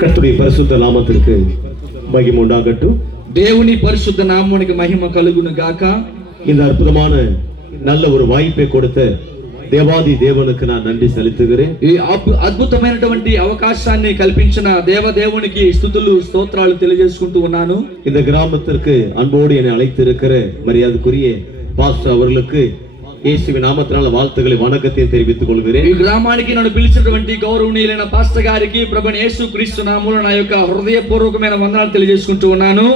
கர்த்தருடைய பரிசுத்த நாமத்திற்கு மகிமை உண்டாகட்டும். దేవుని పరిశుద్ధ నామానికి మహిమ కలుగును గాక. இந்த అద్భుతமான நல்ல ஒரு வாய்ப்பை கொடுத்த దేవాది దేవునికి நான் நன்றி செலுத்துகிறேன். ఈ అద్భుతమైనటువంటి అవకాశాన్ని కల్పించిన దేవదేవునికి స్తుతులు స్తోత్రాలు తెలియజేసుకుంటూ ఉన్నాను. இந்த கிராமத்திற்கு அன்போடு என்னை அழைத்திருக்கிற மரியாதைக்குரிய பாஸ்டர் அவர்களுக்கு இயேசுவின் நாமத்தினால வாழ்த்துக்களை வணக்கத்தை தெரிவித்துக் கொள்கிறேன். ఈ గ్రామానికి నన్ను పిలిచినటువంటి గౌరవనీయులైన పాస్టర్ గారికి ప్రభువైన యేసుక్రీస్తు నామములో నా యొక్క హృదయపూర్వకమైన వందనాలు తెలియజేసుకుంటూ ఉన్నాను.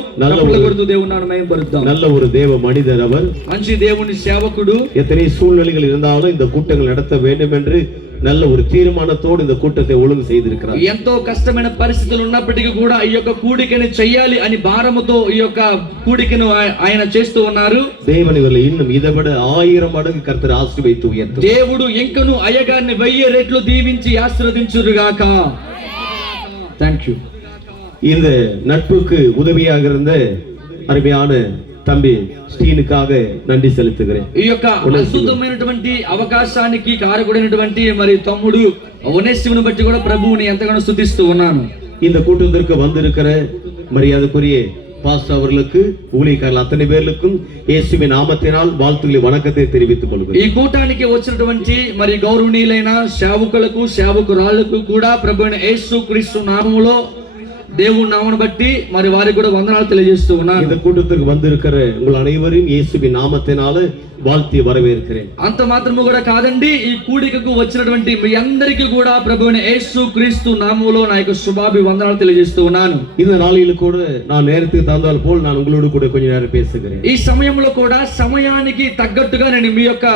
దేవుని నామమును మహిమపరుద్దాం. நல்ல ஒரு தேவ மனிதர் அவர். మంచి దేవుని సేవకుడు. எத்தனை சூழ்நிலைகள் இருந்தாலும் இந்த கூட்டங்கள் நடத்த வேண்டும் என்று நல்ல ஒரு தீர்மானத்தோடு இந்த கூட்டத்தை ஒழுங்கு செய்திருக்கிறார். ఎంతో కష్టమైన పరిస్థితులు ఉన్నప్పటికీ కూడా ఈ యొక్క కూడికని చేయాలి అని భారముతో ఈ యొక్క కూడికను ఆయన చేస్తూ ఉన్నారు. தேவன் இவர்களை இன்னும் இதைவிட 1000 மடங்கு கர்த்தர் ஆசீர்வதித்து உயர்த்தும். దేవుడు ఇంకను అయ్యగారిని 1000 రెట్లు దీవించి ఆశీర్వదించురుగాక. థాంక్యూ. இந்த நட்புக்கு உதவியாக இருந்த அருமையான தம்பி ஸ்டீனுக்காக நன்றி செலுத்துகிறேன். ఈ యొక్క అద్భుతమైనటువంటి అవకాశానికి కారకుడైనటువంటి మరి తమ్ముడు ఒనేసిమును బట్టి కూడా ప్రభువుని ఎంతగానో స్తుతిస్తూ ఉన్నాను. இந்த கூட்டத்திற்கு வந்திருக்கிற மரியாதைக்குரிய பாஸ்டர் அவர்களுக்கு ஊழியக்காரர்கள் அத்தனை பேருக்கும் இயேசுவின் நாமத்தினால் வாழ்த்துக்களை வணக்கத்தை தெரிவித்துக் கொள்கிறேன். ఈ కూటానికి వచ్చినటువంటి మరి గౌరవనీయులైన సేవకులకు సేవకురాళ్లకు కూడా ప్రభువైన యేసుక్రీస్తు నామములో దేవుని నామమును బట్టి మరి వారికి కూడా వందనాలు తెలియజేస్తూ ఉన్నాను. இந்த கூட்டத்துக்கு வந்திருக்கிற உங்கள் அனைவரையும் இயேசுவின் நாமத்தினால வாழ்த்தி வரவேற்கிறேன். అంత మాత్రము కూడా కాదండి, ఈ కూడికకు వచ్చినటువంటి మీ అందరికీ కూడా ప్రభువైన యేసుక్రీస్తు నామములో నా యొక్క శుభాభివందనాలు తెలియజేస్తూ ఉన్నాను. இந்த நாளில் கூட நான் நேரத்துக்கு தந்தால் போல் நான் உங்களோடு கூட கொஞ்ச நேரம் பேசுகிறேன். ఈ సమయంలో కూడా సమయానికి తగ్గట్టుగా నేను మీ యొక్క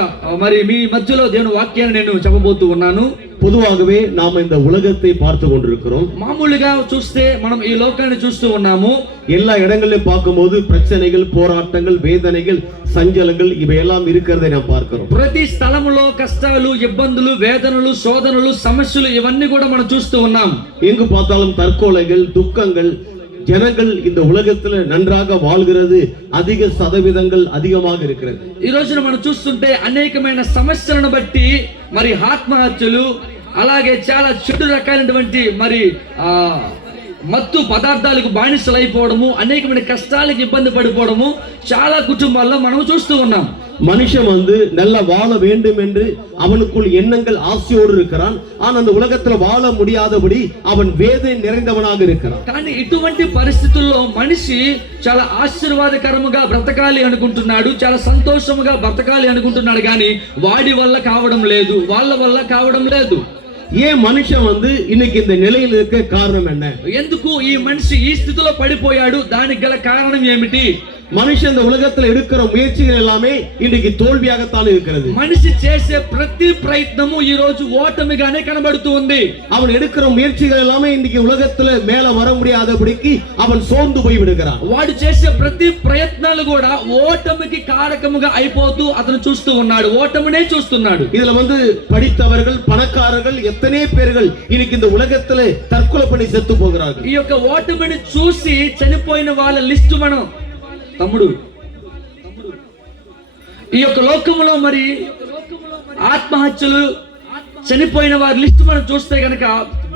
మరి మీ మధ్యలో దేవుని వాక్యాన్ని నేను చెప్పబోతూ ఉన్నాను. பொதுவாகவே நாம் இந்த உலகத்தை பார்த்து கொண்டிருக்கிறோம். మామూలుగా చూస్తే మనం ఈ లోకాన్ని చూస్తూ ఉన్నాము. எல்லா இடங்களிலும் பார்க்கும்போது பிரச்சனைகள், போராட்டங்கள், வேதனைகள், சஞ்சலங்கள் இவையெல்லாம் இருக்கிறதை நாம் பார்க்கிறோம். ప్రతి స్థలములో కష్టాలు, ఇబ్బందులు, వేదనలు, శోధనలు, సమస్యలు ఇవన్నీ కూడా మనం చూస్తూ ఉన్నాం. எங்கு பார்த்தாலும் தற்கொலைகள், துக்கங்கள், ஜனங்கள் இந்த உலகத்துல நன்றாக வாழ்கிறது அதிக சதவீதங்கள் அதிகமாக இருக்கிறது. ఈ రోజున మనం చూస్తుంటే అనేకమైన సమస్యలను బట్టి మరి ఆత్మహత్యలు, అలాగే చాలా చెడు రకాలైనటువంటి మరి మత్తు పదార్థాలకు బానిసలైపోవడము, అనేకమైన కష్టాలకు ఇబ్బంది పడిపోవడము చాలా కుటుంబాల్లో మనం చూస్తూ ఉన్నాం. மனுஷன் நல்லா வாழ வேண்டும் என்று அவனுக்குள் எண்ணங்கள் ஆசையோடு இருக்கிறான். ஆனா அந்த உலகத்துல வாழ முடியாதபடி அவன் வேதனை நிறைந்தவனாக இருக்கிறான். కానీ ఇటువంటి పరిస్థితుల్లో మనిషి చాలా ఆశీర్వాదకరముగా బ్రతకాలి అనుకుంటున్నాడు, చాలా సంతోషముగా బ్రతకాలి అనుకుంటున్నాడు, కానీ వాడి వల్ల కావడం లేదు, వాళ్ళ వల్ల కావడం లేదు. ஏன் மனுஷன் இன்னைக்கு இந்த நிலையில் இருக்க காரணம் என்ன? ఎందుకు ఈ మనిషి ఈ స్థితిలో పడిపోయాడు? దానికి గల కారణం ఏమిటి? மனுஷன் இந்த உலகத்துல எடுக்கிற முயற்சிகள் எல்லாமே இன்னைக்கு தோல்வியாகத்தான் இருக்கிறது. మనిషి చేసే ప్రతి ప్రయత్నము ఈ రోజు ఓటమిగానే కనబడుతూ ఉంది. அவன் எடுக்கிற முயற்சிகள் எல்லாமே இன்னைக்கு உலகத்துல மேல வர முடியாதபடிக்கு அவன் சோர்ந்து போய் விடுகிறான். వాడు చేసే ప్రతి ప్రయత్నాలు కూడా ఓటమికి కారకముగా అయిపోతూ అతను చూస్తూ ఉన్నాడు, ఓటమినే చూస్తున్నాడు. இதுல படித்தவர்கள், பணக்காரர்கள் எத்தனை பேர்கள் இன்னைக்கு இந்த உலகத்துல தற்கொலை பண்ணி செத்து போகிறார்கள். ఈ యొక్క ఓటమిని చూసి చనిపోయిన వాళ్ళ లిస్టు మనం తమ్ముడు ఈ యొక్క లోకములో మరి ఆత్మహత్యలు, చనిపోయిన వారి లిస్టు మనం చూస్తే గనక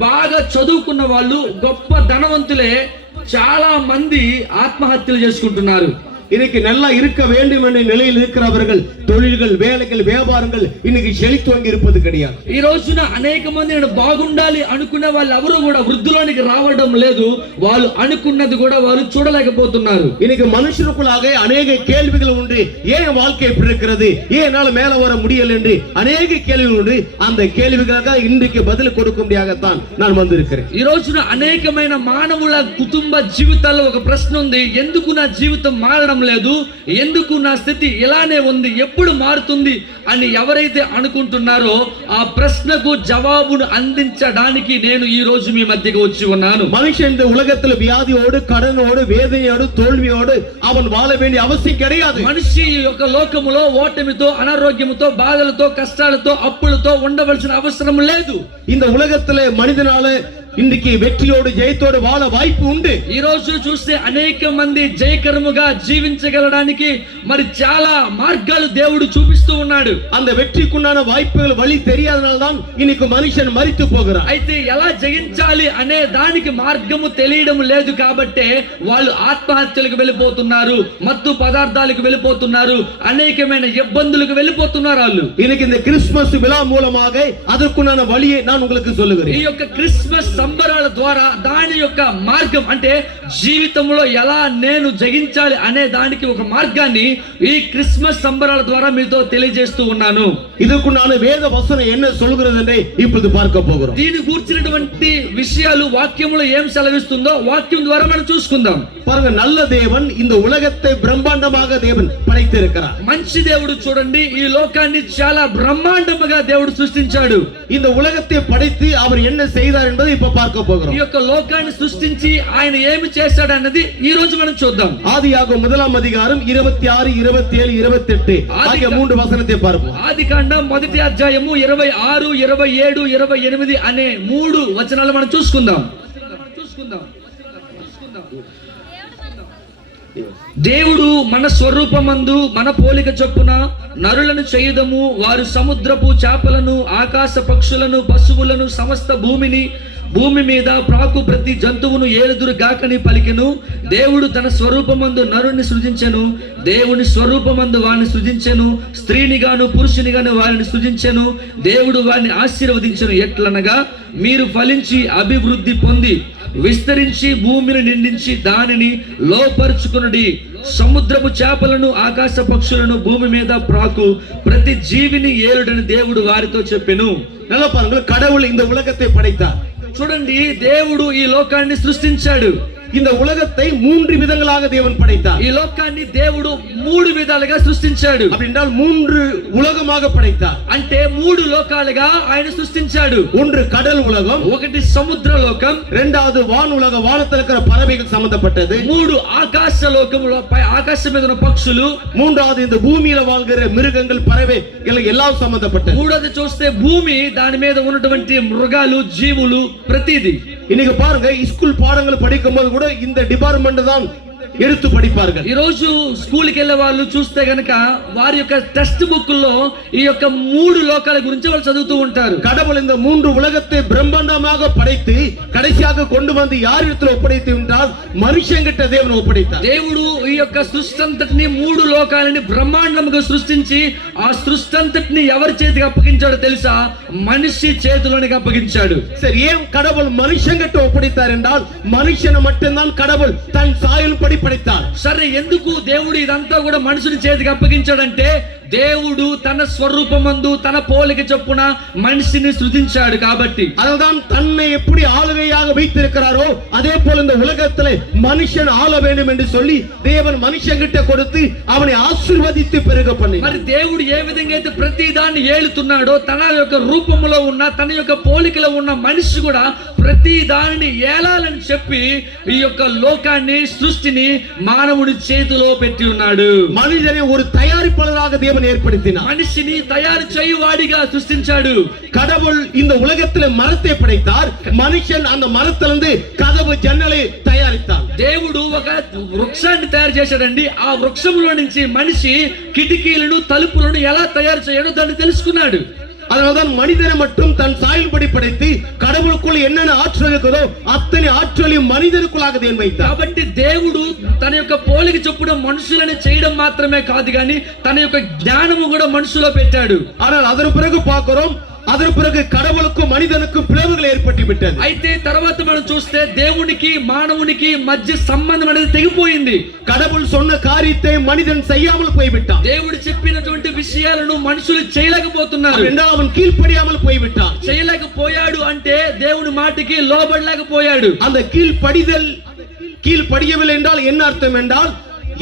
బాగా చదువుకున్న వాళ్ళు, గొప్ప ధనవంతులే చాలా మంది ఆత్మహత్యలు చేసుకుంటున్నారు. இன்னைக்கு நல்லா இருக்க வேண்டும் என்ற நிலையில் இருக்கிறவர்கள் தொழில்கள், வேலைகள், வியாபாரங்கள் இன்னைக்கு செழித்தோங்கி இருப்பது கிடையாது. ఈ రోజున అనేక మంది బాగుండాలి అనుకునే వాళ్ళు ఎవరు కూడా వృద్ధిలోనికి రావడం లేదు. వాళ్ళు అనుకున్నది కూడా వాళ్ళు చూడలేకపోతున్నారు. இன்னைக்கு மனுஷனுக்குள்ளாக அநேக கேள்விகள் உண்டு. ஏன் வாழ்க்கை இப்படி இருக்கிறது, ஏன் என்னால மேல வர முடியல என்று அநேக கேள்விகள் உண்டு. அந்த கேள்விகளுக்கு இன்றைக்கு பதில் கொடுக்கும்படியாகத்தான் நான் வந்திருக்கிறேன். ఈ రోజున అనేకమైన మానవుల కుటుంబ జీవితాల్లో ఒక ప్రశ్న ఉంది. ఎందుకు నా జీవితం మారడం లేదు, ఎందుకు నా స్థితి ఇలానే ఉంది, ఎప్పుడు మారుతుంది అని ఎవరైతే అనుకుంటున్నారో ఆ ప్రశ్నకు జవాబును అందించడానికి నేను ఈ రోజు మీ మధ్యకి వచ్చి ఉన్నాను. మనిషి இந்த உலகத்தில் வியாதியோடு, கடனோடு, வேதனையோடு, தோல்வியோடு அவன் வாழ வேண்டிய அவசியம் கிடையாது. మనిషి యొక్క లోకములో ఓటమితో, అనారోగ్యముతో, బాధలతో, కష్టాలతో, అప్పులతో ఉండవలసిన అవసరం లేదు. இந்த உலகத்திலே மனிதனால இன்றைக்கு வெற்றியோடு ஜெயத்தோடு வாழ வாய்ப்பு உண்டு. ఈ రోజు చూస్తే అనేక మంది జయకరముగా జీవించగలడానికి మరి చాలా మార్గాలు దేవుడు చూపిస్తూ ఉన్నాడు. அந்த வெற்றிக்குண்டான வாய்ப்புகள் வழி தெரியாதனால தான் இன்னைக்கு மனுஷன் மரித்து போகிறான். అయితే ఎలా జయించాలి అనే దానికి మార్గము తెలియడం లేదు కాబట్టే వాళ్ళు ఆత్మహత్యలకు వెళ్ళిపోతున్నారు, మత్తు పదార్థాలకు వెళ్ళిపోతున్నారు, అనేకమైన ఇబ్బందులకు వెళ్ళిపోతున్నారు వాళ్ళు. இன்னைக்கு இந்த கிறிஸ்துமஸ் விழா மூலமாக அதற்குண்டான வழியை நான் உங்களுக்கு ఈ சொல்லுகிறேன். యొక్క క్రిస్మస్ సంబరాల ద్వారా దాని యొక్క మార్గం అంటే జీవితంలో ఎలా నేను జయించాలి అనే దానికి ఒక మార్గాన్ని ఈ క్రిస్మస్ సంబరాల ద్వారా మీతో తెలియజేస్తూ ఉన్నాను. இதற்குண்டான வேத வசனம் என்ன சொல்கிறது என்று இப்பொழுது பார்க்க போகிறோம். దీని కూర్చున్నటువంటి విషయాలు వాక్యములో ఏం సెలవిస్తుందో వాక్యం ద్వారా మనం చూసుకుందాం. பாருங்க, நல்ல தேவன் இந்த உலகத்தை பிரம்மாண்டமாக தேவன் படைத்திருக்கிறார். మంచి దేవుడు చూడండి ఈ లోకాన్ని చాలా బ్రహ్మాండముగా దేవుడు సృష్టించాడు. இந்த உலகத்தை படைத்து அவர் என்ன செய்தார் என்பதை இப்ப பார்க்க ఈ போகிறோம். యొక్క లోకాన్ని సృష్టించి ఆయన ఏమి చేశాడు అన్నది ఈ రోజు మనం చూద్దాం. ஆதியாகமம் 1 அதிகாரம் 26, 27, 28 ஆகிய 3 வசனத்தை பார்ப்போம். ఆది కాండం 1వ అధ్యాయము 26, 27, 28 అనే 3 వచనాలు మనం చూసుకుందాం. దేవుడు మన స్వరూపమందు మన పోలిక చొప్పున నరులను చేయుదము, వారు సముద్రపు చేపలను, ఆకాశ పక్షులను, పశువులను, సమస్త భూమి మీద ప్రాకు ప్రతి జంతువును ఏలుదురు గాకని పలికెను. దేవుడు తన స్వరూపమందు నరుని సృజించెను, దేవుని స్వరూపమందు వారిని సృజించెను, స్త్రీనిగాను పురుషునిగాను వారిని సృజించెను. దేవుడు వారిని ఆశీర్వదించెను, ఎట్లనగా మీరు ఫలించి అభివృద్ధి పొంది విస్తరించి భూమిని నిండించి దానిని లోపరుచుకొనుడి. సముద్రపు చేపలను, ఆకాశ పక్షులను, భూమి మీద ప్రాకు ప్రతి జీవిని ఏలుడని దేవుడు వారితో చెప్పెను. நல்லா பாருங்க, கடவுள் இந்த உலகத்தை படைத்தார். చూడండి, దేవుడు ఈ లోకాన్ని సృష్టించాడు. இந்த உலகத்தை 3 விதங்களாக தேவன் படைத்தார். ఈ లోకాన్ని దేవుడు 3 విధాలుగా సృష్టించాడు. அப்படின்றால் 3 உலகமாக படைத்தார். అంటే 3 లోకాలుగా ఆయన సృష్టించాడు. ஒன்று கடல் உலகம், ఒకటి సముద్ర లోకం, இரண்டாவது வான் உலக, வானத்தில் இருக்கிற பறவைகள் சம்பந்தப்பட்டது, 3 ఆకాశ లోకములో ఆకాశం మీద ఉన్న పక్షులు, மூன்றாவது இந்த பூமியில வாழ்கிற மிருகங்கள், பறவைகள் எல்லாம் சம்பந்தப்பட்டது, మూడోది చూస్తే భూమి, దాని మీద ఉన్నటువంటి మృగాలు, జీవులు, ప్రతిదీ. இன்னைக்கு பாருங்க, ஸ்கூல் பாடங்கள் படிக்கும் போது கூட இந்த டிபார்ட்மெண்ட் தான் எடுத்து படிப்பார்கள். ఈ రోజు స్కూల్ కి వెళ్ళే వాళ్ళు చూస్తే గనక వారి యొక్క టెక్స్ట్ బుక్ లో ఈ యొక్క 3 లోకాల గురించి వాళ్ళు చదువుతూ ఉంటారు. கடவுள் இந்த 3 உலகத்தை பிரம்மாண்டமாக படைத்து கடைசியாக கொண்டு வந்து யார் இடத்துல ஒப்படைத்து என்றால் மனுஷங்கிட்ட தேவன் ஒப்படைத்தார். దేవుడు ఈ యొక్క సృష్టి అంతటిని 3 లోకాలని బ్రహ్మాండంగా సృష్టించి ఆ సృష్టి అంతటిని ఎవరి చేతికి అప్పగించాడో తెలుసా? మనిషి చేతిలోనికి అప్పగించాడు. சரி, ஏன் கடவுள் மனுஷங்கிட்ட ஒப்படைத்தார் என்றால் மனுஷனை மட்டும்தான் கடவுள் தன் சாயல் படி படைத்தார். సరే, ఎందుకు దేవుడు ఇదంతా కూడా మనుషుని చేతికి అప్పగించాడంటే దేవుడు తన స్వరూపమందు తన పోలిక చొప్పున మనిషిని సృజించాడు కాబట్టి. அதுதான் தன்னை எப்படி ஆளுகையாக வைத்திருக்கிறாரோ அதே போல இந்த உலகத்திலே மனுஷன் ஆள வேண்டும் என்று சொல்லி தேவன் மனுஷங்கிட்ட கொடுத்து அவனை ஆசீర్వదించి పెరుగ பண்ணி. మరి దేవుడు ఏ విధంగా అయితే ప్రతి దాన్ని ఏలుతున్నాడో తన యొక్క రూపములో ఉన్న తన యొక్క పోలికలో ఉన్న మనిషి కూడా ప్రతి దానిని ఏలాలని చెప్పి ఈ యొక్క లోకాన్ని, సృష్టిని మానవుడి చేతిలో పెట్టి ఉన్నాడు. மனிதனை ஒரு தயாரிப்பாளராக தேவன் ஏற்படுத்தினார். మనిషిని తయారు చేయువాడిగా సృష్టించాడు. கடவுள் இந்த உலகத்திலே மரத்தை படைத்தார், మనిషిని அந்த మరத்திலிருந்து కదవు జన్నலை తయారిస్తాడు. దేవుడు ఒక వృక్షాన్ని తయారు చేశాడండి. ఆ వృక్షంలో నుంచి మనిషి కిటికీలను, తలుపులను ఎలా తయారు చేయడో దాన్ని తెలుసుకున్నాడు. அதனால்தான் மனிதனை மட்டும் தன் சாயல்படி படைத்து கடவுளுக்குள் என்னென்ன ஆற்றல் இருக்கிறதோ அத்தனை ஆற்றலையும் மனிதனுக்குள்ளாக தேவன் வைத்தார். కాబట్టి దేవుడు తన యొక్క పోలిక చొప్పున మనుషులను చేయడం మాత్రమే కాదు కానీ తన యొక్క జ్ఞానము కూడా మనుషులో పెట్టాడు. ஆனால் அதற்கு பிறகு பார்க்கிறோம், அதற்கு பிறகு கடவுளுக்கும் மனிதனுக்கும் பிளவுகள் ஏற்பட்டு விட்டது. అయితే తర్వాత మనం చూస్తే దేవునికి మానవునికి మధ్య సంబంధం అనేది తెగిపోయింది. கடவுள் சொன்ன காரியத்தை மனிதன் செய்யாமல் போய்விட்டான். దేవుడు చెప్పినటువంటి విషయాలను మనుషులు చేయలేకపోతున్నారు. என்றால் அவன் கீழ்ப்படியாமல் போய்விட்டான். చేయలేకపోయాడు అంటే దేవుని మాటకి లోబడలేకపోయాడు. அந்த கீழ்ப்படியவில்லை என்றால் என்ன அர்த்தம் என்றால்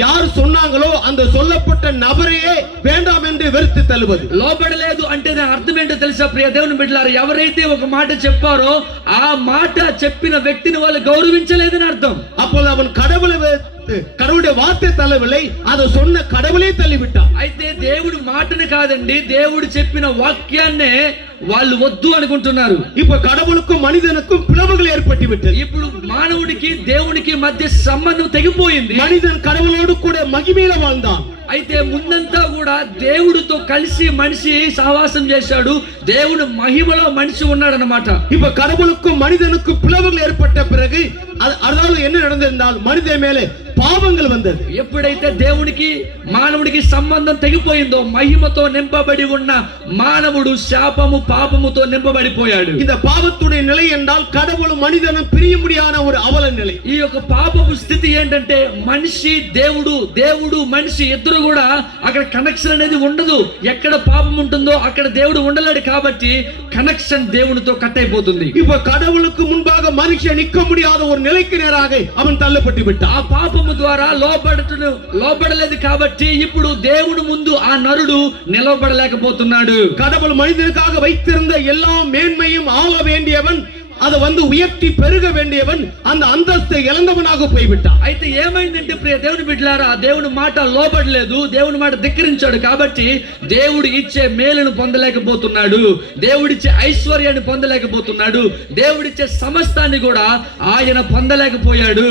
யார் சொன்னாங்களோ அந்த சொல்லப்பட்ட நபரையே வேண்டாம் என்று வெறுத்து தள்ளுவது. లోబడలేదు అంటే దాని అర్థం ఏంటో తెలుసా ప్రియ దేవుని బిడ్డలారా? ఎవరైతే ఒక మాట చెప్పారో ఆ మాట చెప్పిన వ్యక్తిని వాళ్ళు గౌరవించలేదని అర్థం. அப்போது அவன் கடவுளுடைய வார்த்தை தள்ளவில்லை, அதை சொன்ன கடவுளே தள்ளிவிட்டான். అయితే దేవుడి మాటని కాదండి, దేవుడు చెప్పిన వాక్యాన్నే వాళ్ళు వద్దు అనుకుంటున్నారు. இப்ப கடவுளுக்கும் மனிதனுக்கும் பிளவுகள் ஏற்பட்டு விட்டது. ఇప్పుడు మానవుడికి దేవునికి మధ్య సంబంధం తెగిపోయింది. மனிதன் கடவுளோடு கூட மகிமையில வாழ்ந்தான். అయితే ముందంతా కూడా దేవుడితో కలిసి మనిషి సహవాసం చేశాడు. దేవుడు మహిమలో మనిషి ఉన్నాడు అన్నమాట. இப்ப கடவுளுக்கும் மனிதனுக்கும் பிளவுகள் ஏற்பட்ட பிறகு அதாவது என்ன நடந்திருந்தால் மனிதன் மேலே పాపంగల్ వందది. ఎప్పుడైతే దేవునికి మానవుడికి సంబంధం తెగిపోయిందో మహిమతో నింపబడి ఉన్న మానవుడు శాపము పాపముతో నింపబడిపోయాడు. இந்த பாவத்துடைய நிலை என்றால் கடவுளும் மனிதனும் பிரிய முடியாத ஒரு அவல நிலை. ఈ యొక్క పాపపు స్థితి ఏంటంటే మనిషి దేవుడు, దేవుడు మనిషి ఇద్దరు కూడా అక్కడ కనెక్షన్ అనేది ఉండదు. ఎక్కడ పాపం ఉంటుందో అక్కడ దేవుడు ఉండలేడు. కాబట్టి కనెక్షన్ దేవునితో కట్ అయిపోతుంది. இப்ப கடவுளுக்கு முன்பாக மனுஷன் நிற்க முடியாத ஒரு நிலைக்கு நேராக அவன் தள்ளப்பட்டு விட்டான். ఆ పాపము ద్వారా లోబడలేదు కాబట్టి ఇప్పుడు దేవుని ముందు ఆ నరుడు నిలబడలేకపోతున్నాడు. கடவுள் மனிதனுக்காக வைத்திருந்த எல்லா மேன்மையும் ஆள வேண்டியவன், அதை உயர்த்தி பெருக வேண்டியவன் அந்த அந்தஸ்தை இழந்தவனாக போய்விட்டான். అయితే ఏమైందంటే ప్రియ దేవుని బిడ్డలారా, దేవుని మాట లోబడలేదు, దేవుని మాట ధిక్కరించాడు. కాబట్టి దేవుడు ఇచ్చే మేలును పొందలేకపోతున్నాడు, దేవుడిచ్చే ఐశ్వర్యాన్ని పొందలేకపోతున్నాడు, దేవుడిచ్చే సమస్తాన్ని కూడా ఆయన పొందలేకపోయాడు.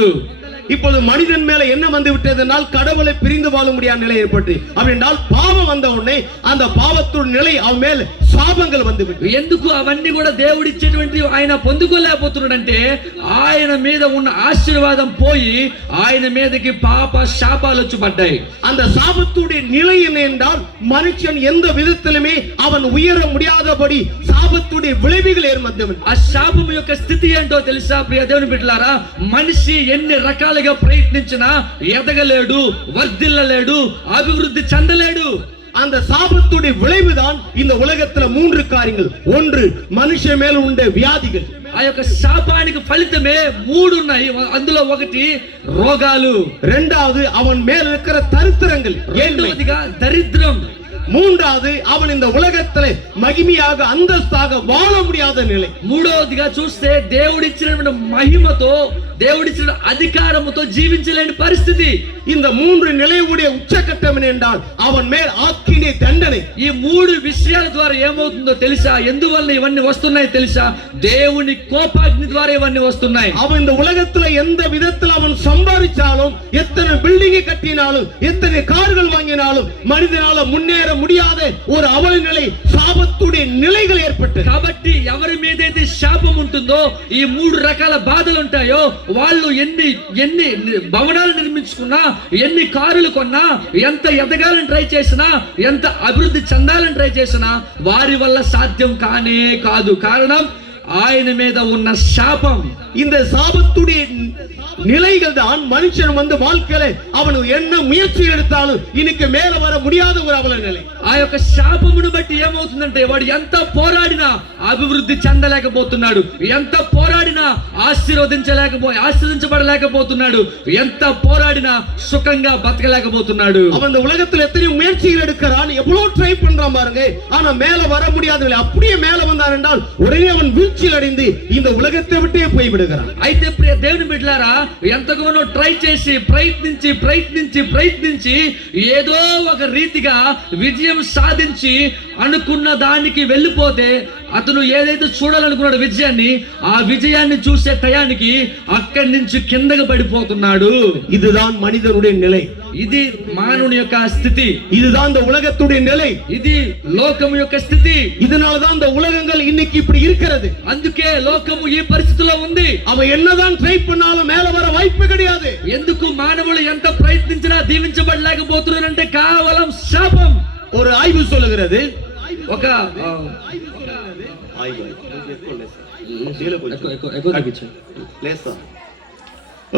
இப்போது மனிதன் மேல என்ன வந்து விட்டதுனால் கடவுளை பிரிந்து வாழ முடியாத நிலை ஏற்பட்டு அப்படினால் பாவம் வந்த உடனே அந்த பாவத்துடைய நிலை அவன் மேல் శాపంగలు வந்து விட்டது. ఎందుకు అవన్నీ కూడా దేవుడిచ్చేటువంటి ఆయన పొందుకోలేకపోతున్నాడంటే ఆయన మీద ఉన్న ఆశీర్వాదం పోయి ఆయన మీదకి పాప శాపాలు వచ్చి పడ్డాయి. அந்த சாபத்துடைய நிலை என்ன என்றால் மனுஷன் எந்த விதத்திலுமே அவன் உயர முடியாதபடி சாபத்துடைய విளைவுகள் ఏర్పడ్డాయి. ఆ శాపం యొక్క స్థితి ఏంటో తెలుసా ప్రియ దేవుని బిడ్డలారా? మనిషి ఎన్ని రకాలుగా ప్రయత్నించినా ఎదగలేడు, వర్ధిల్లలేడు, అభివృద్ధి చెందలేడు. அந்த சாபத்துடைய விளைவுதான் இந்த உலகத்துல 3 காரியங்கள். ஒன்று மனுஷன் மேல உண்ட வியாதிகள். ఆ యొక్క శాపానికి ఫలితమే 3 ఉన్నాయి. అందులో ఒకటి రోగాలు, రెండవది அவன் மேல இருக்கிற தரித்திரங்கள், రెండవదిగా దరిద్రం, மூன்றாவது அவன் இந்த உலகத்துல மகிமையாக அந்தஸ்தாக வாழ முடியாத நிலை. మూడవదిగా చూస్తే దేవుడిచ్చిన మహిమతో దేవుడిచ్చిన అధికారముతో జీవించలేని పరిస్థితి. இந்த 3 நிலையுடைய உச்சகட்டம் என்றால் அவன் மேல் ஆக்கினை தண்டனை. ఈ 3 విషయాల ద్వారా ఏమవుతుందో తెలుసా? ఎందువల్ల ఇవన్నీ వస్తున్నాయి తెలుసా? దేవుని కోపాగ్ని ద్వారా ఇవన్నీ వస్తున్నాయి. அவன் இந்த உலகத்துல எந்த விதத்தில் அவன் சம்பாதிச்சாலும், எத்தனை பில்டிங் கட்டினாலும், எத்தனை கார்கள் வாங்கினாலும் மனிதனால முன்னேற முடியாத ஒரு அவல நிலை, శాపத்துடைய நிலைகள் ஏற்பட்டது. కాబట్టి ఎవరి మీదైతే శాపం ఉంటుందో ఈ 3 రకాల బాధలు ఉంటాయో వాళ్ళు ఎన్ని భవనాలు నిర్మించుకున్నా, ఎన్ని కారులు కొన్నా, ఎంత ఎదగాలని ట్రై చేసినా, ఎంత అభివృద్ధి చెందాలని ట్రై చేసినా వారి వల్ల సాధ్యం కానే కాదు. కారణం ఆయన మీద ఉన్న శాపం. இந்த சாபத்துடைய நிலைகள் தான் மனுஷன் வாழ்க்கையில அவன் என்ன முயற்சி எடுத்தாலும் இன்னைக்கு மேல வர முடியாத ஒரு அவல நிலை. ఆ యొక్క శాపమును బట్టి ఏమవుతుందంటే వాడు ఎంత పోరాడినా అభివృద్ధి చెందలేకపోతున్నాడు, ఎంత పోరాడినా ఆశీర్వదించబడలేకపోతున్నాడు, ఎంత పోరాడినా సుఖంగా బతకలేకపోతున్నాడు. அவன் இந்த உலகத்துல எத்தனை முயற்சிகள் எடுக்கிறான், எவ்வளவு ட்ரை பண்றான் பாருங்க, ஆனா மேல வர முடியாத நிலை. அப்படியே மேல வந்தான் என்றால் உடனே அவன் வீழ்ச்சியில் அடைந்து இந்த உலகத்தை விட்டே போய்விடுகிறான். అయితే ప్రియ దేవుని బిడ్డలారా, ఎంతగానో ట్రై చేసి ప్రయత్నించి ఏదో ఒక రీతిగా విజయం సాధించి అనుకున్న దానికి వెళ్ళిపోతే అతను ఏదైతే చూడాలనుకున్నాడు విజయాన్ని, ఆ విజయాన్ని చూసే టయానికి అక్కడి నుంచి కిందకి పడిపోతున్నాడు. இதுதான் மனிதனுடைய நிலை. ఇది మానవుని యొక్క స్థితి. இதுதான் இந்த உலகத்துடைய நிலை. ఇది లోకము యొక్క స్థితి. இதனாலதான் இந்த உலகங்கள் இன்னைக்கு இப்படி இருக்கிறது. అందుకే లోకము ఈ పరిస్థితిలో ఉంది. அவன் என்னதான் ட்ரை பண்ணாலும் மேல வர வாய்ப்பு கிடையாது. ఎందుకు మానవులు ఎంత ప్రయత్నించినా దీవించబడలేకపోతున్నారంటే కేవలం శాపం. ஒரு ஆய்வு சொல்லுகிறது, ఒక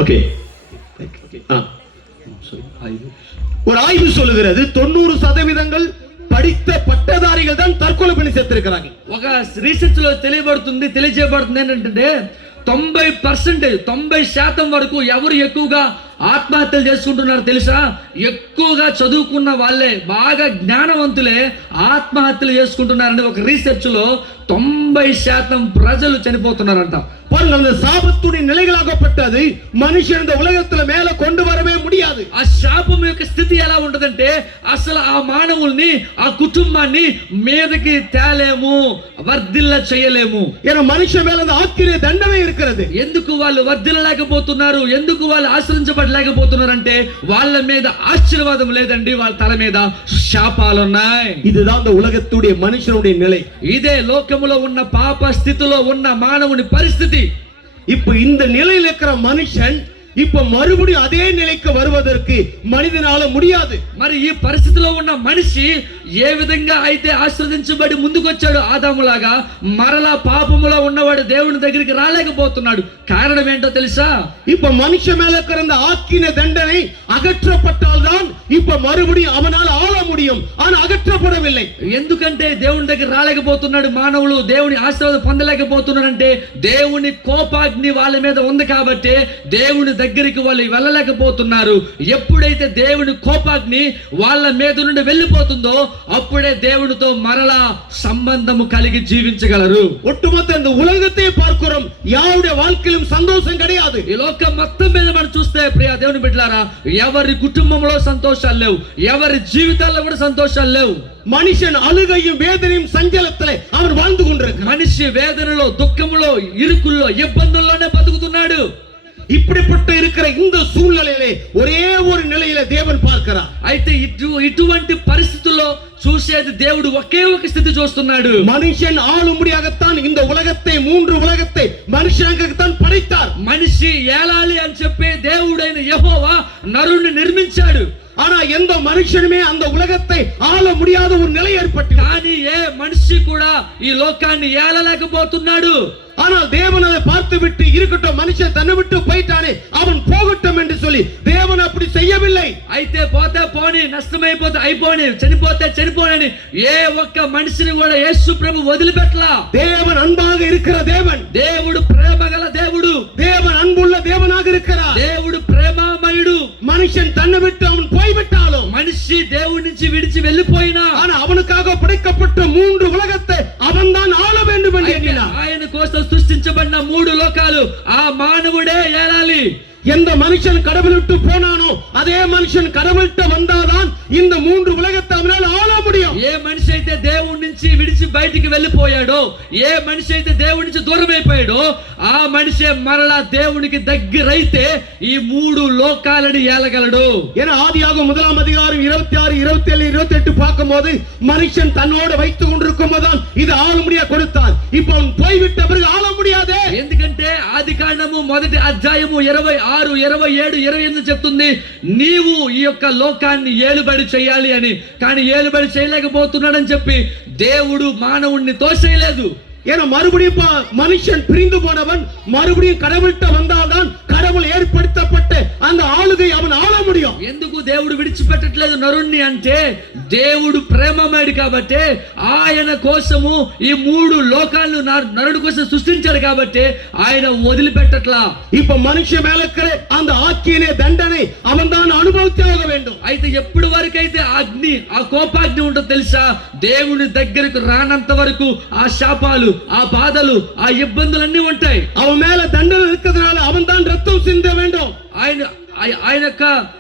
ఓకే, ஒரு ஆய்வு சொல்லுகிறது 90% படித்த பட்டதாரிகள் தான் தற்கொலை பண்ணி செத்துருக்கிறாங்க. ఒక రీసెర్చ్ లో తెలియజేయబడుతుంది ఏంటంటే 90% వరకు ఎవరు ఎక్కువగా ఆత్మహత్యలు చేసుకుంటున్నారు తెలుసా? ఎక్కువగా చదువుకున్న వాళ్ళే, బాగా జ్ఞానవంతులే ఆత్మహత్యలు చేసుకుంటున్నారని ఒక రీసెర్చ్ లో 90% ప్రజలు చనిపోతున్నారంట. பாருங்கள், அந்த சாபத்துடைய நிலைகளாகப்பட்டது మనిషి இந்த ఉలగத்துல மேல கொண்டு வரவே முடியாது. ఆ శాపం యొక్క స్థితి ఎలా ఉంటదంటే అసలు ఆ మానవుల్ని ఆ కుటుంబాన్ని మీదకి తేలేము, వర్ధిల్ల చేయలేము. ஏன்னா மனுஷன் மேல அந்த ஆக்கினை தண்டனை இருக்கிறது. ఎందుకు వాళ్ళు వర్ధిల్లలేకపోతున్నారు, ఎందుకు వాళ్ళు ఆశ్రయించబడలేకపోతున్నారు అంటే వాళ్ళ మీద ఆశీర్వాదం లేదండి, వాళ్ళ తల మీద శాపాలు ఉన్నాయి. இதுதான் அந்த உலகத்துடைய மனுஷனுடைய நிலை. ఇదే లోకములో ఉన్న పాప స్థితిలో ఉన్న మానవుని పరిస్థితి. இப்ப இந்த நிலையில் இருக்கிற மனுஷன் இப்ப மறுபடியும் அதே நிலைக்கு வருவதற்கு மனிதனால முடியாது. మరి ఈ పరిస్థితిలో ఉన్న మనిషి ఏ విధంగా అయితే ఆశ్రదించబడి ముందుకొచ్చాడు ఆదాములాగా మరలా పాపములో ఉన్నవాడు దేవుని దగ్గరికి రాలేకపోతున్నాడు. కారణం ఏంటో తెలుసా? இப்ப மனுஷ மேல இருக்கிற அந்த ஆக்கின தண்டனை அகற்றப்பட்டால்தான் இப்ப மறுபடியும் அவனால ஆள முடியும். ஆனா அகற்றப்படவில்லை. ఎందుకంటే దేవుని దగ్గర రాలేకపోతున్నాడు మానవులు, దేవుని ఆశీర్వాదం పొందలేకపోతున్నారంటే దేవుని కోపాగ్ని వాళ్ళ మీద ఉంది కాబట్టి దేవుని దగ్గరికి వాళ్ళు వెళ్ళలేకపోతున్నారు. ఎప్పుడైతే దేవుని కోపాగ్ని వాళ్ళ మీద నుండి వెళ్ళిపోతుందో అప్పుడే దేవునితో మరలా సంబంధము కలిగి జీవించగలరు. ஒட்டுமொத்த இந்த உலகத்தை பார்க்கிறோம், யாருடைய வாழ்க்கையிலும் சந்தோஷம் கிடையாது. ఈ లోకం మొత్తం మీద మనం చూస్తే ప్రియ దేవుని బిడ్డలారా, ఎవరి కుటుంబంలో సంతోషాలు లేవు, ఎవరి జీవితాల్లో కూడా సంతోషాలు లేవు. மனுஷன் அழுகையும் வேதனையும் சஞ்சலத்திலே அவன் வாழ்ந்து கொண்டிருக்கிறான். మనిషి వేదనలో, దుఃఖములో, ఇరుకుల్లో, ఇబ్బందుల్లోనే బతుకుతున్నాడు. இப்படிப்பட்ட இருக்கிற இந்த சூழ்நிலையிலே ஒரே ஒரு நிலையில தேவன் பார்க்கிறார். అయితే ఇటువంటి పరిస్థితుల్లో చూసేది దేవుడు ఒకే ఒక స్థితి చూస్తున్నాడు. மனுஷன் ஆளும்படியாகத்தான் இந்த உலகத்தை, மூன்று உலகத்தை மனுஷனுக்குத்தான் படைத்தார். మనిషి ఏలాలి అని చెప్పే దేవుడైన యెహోవా నరుణ్ణి నిర్మించాడు. ஆனா எந்த மனுஷனுமே அந்த உலகத்தை ஆள முடியாத ஒரு நிலை ஏற்பட்டது. కానీ ఏ మనిషి కూడా ఈ లోకాన్ని ఏలలేకపోతున్నాడు. ஆனால் தேவன் அதை பார்த்து விட்டு இருக்கட்டும், மனுஷன் தன்னை விட்டு போயிட்டானே அவன் போகட்டும் என்று சொல்லி தேவன் அப்படி செய்யவில்லை. అయితే పోతే పోని, నష్టమైపోతే అయిపోని, చనిపోతే చనిపోనని ఏ ఒక్క మనిషిని కూడా యేసు ప్రభు వదిలిపెట్టలా. தேவன் அன்பாக இருக்கிற தேவன், దేవుడు ప్రేమగల దేవుడు, தேவன் அன்புள்ள தேவனாக இருக்கிறார். దేవుడు ప్రేమామయుడు. மனுஷன் தன்னை விட்டு அவன் போய்விட்டாலும், మనిషి దేవుడి నుంచి విడిచి వెళ్ళిపోయినా ஆனா அவனுக்காக படைக்கப்பட்ட மூன்று உலகத்தை அவன்தான் ஆள வேண்டும் என்று எண்ணினார். ఆయన కోసం సృష్టించబడిన మూడు లోకాలు ఆ మానవుడే ఏలాలి. எந்த மனுஷன் கடவுள் விட்டு போனானோ அதே மனுஷன் கடவுள்கிட்ட வந்தாதான் இந்த மூன்று உலகத்தை அவனால் ஆள முடியும். ఏ మనిషి అయితే దేవుడి నుంచి విడిచి బయటికి వెళ్ళిపోయాడో, ఏ మనిషి అయితే దేవుడి నుంచి దూరం అయిపోయాడో ఆ మనిషే మరలా దేవునికి దగ్గరైతే ఈ మూడు లోకాలని ఏలగలడు. ஏன்னா ஆதியாகமம் 1 அதிகாரம் 26, 27, 28 பார்க்கும்போது மனுஷன் தன்னோட வைத்துக் கொண்டிருக்கும் போதுதான் இது ஆள முடியா கொடுத்தான். இப்போ அவன் போய்விட்ட பிறகு ஆள முடியாதே. ఎందుకంటే ఆది కాండము 1వ అధ్యాయము 26, 27, 28 చెప్తుంది నీవు ఈ యొక్క లోకాన్ని ఏలుబడి చేయాలి అని. కానీ ఏలుబడి చేయలేకపోతున్నాడని చెప్పి దేవుడు మానవుణ్ణి తోసేయలేదు. ஏன்னா மறுபடியும் மனுஷன் பிரிந்து போனவன் மறுபடியும் கடவுள்கிட்ட வந்தால்தான் கடவுள் ஏற்படுத்தப்பட்ட அந்த ஆளுகை அவன் ஆள முடியும். ఎందుకు దేవుడు విడిచిపెట్టట్లేదు నరుణ్ణి అంటే దేవుడు ప్రేమమయుడు కాబట్టి ఆయన కోసము ఈ మూడు లోకాలను నరుడి కోసం సృష్టించాడు కాబట్టి ఆయన వదిలిపెట్టట్లా. இப்ப மனுஷன் மேல இருக்கிற அந்த ஆக்கினை தண்டனை அவன் தான் அனுபவித்தாக வேண்டும். అయితే ఎప్పుడు వరకైతే అగ్ని, ఆ కోపాగ్ని ఉంటుందో తెలుసా, దేవుని దగ్గరకు రానంత వరకు ఆ శాపాలు, ఆ బాధలు, ఆ ఇబ్బందులన్నీ ఉంటాయి. அவன் மேல தண்டனை இருக்கிறதுனால அவன் தான் ரத்தம் சிந்த வேண்டும். ఆయన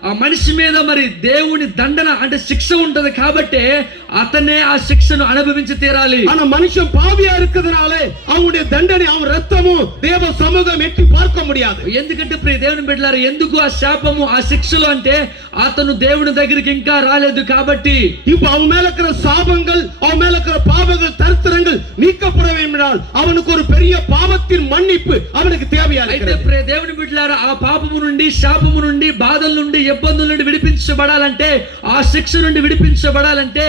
ఆ మనిషి మీద మరి దేవుని దండన అంటే శిక్ష ఉంటది కాబట్టి అతనే ఆ శిక్షను అనుభవించి తీరాలి. ஆனா மனுஷன் பாவியா இருக்கிறதுனால அவனுடைய தண்டனை, அவன் ரத்தமும் தேவ சமூகம் எட்டி பார்க்க முடியாது. ఎందుకంటే ప్రియ దేవుని బిడ్డలారా, ఎందుకు ఆ శాపము, ఆ శిక్షలు అంటే అతను దేవుని దగ్గరికి ఇంకా రాలేదు కాబట్టి. இப்ப அவன் மேல இருக்கிற சாபங்கள், அவன் மேல இருக்கிற பாவங்கள், தரித்திரங்கள் நீக்கப்பட வேண்டுமானால் அவனுக்கு ஒரு பெரிய பாவத்தின் மன்னிப்பு அவனுக்கு தேவையா అయితే இருக்கிறது. ప్రియ దేవుని బిడ్డలారా, ఆ పాపము నుండి, శాపము నుండి, బాధల నుండి, ఇబ్బందుల నుండి విడిపించబడాలంటే, ఆ శిక్ష నుండి విడిపించబడాలంటే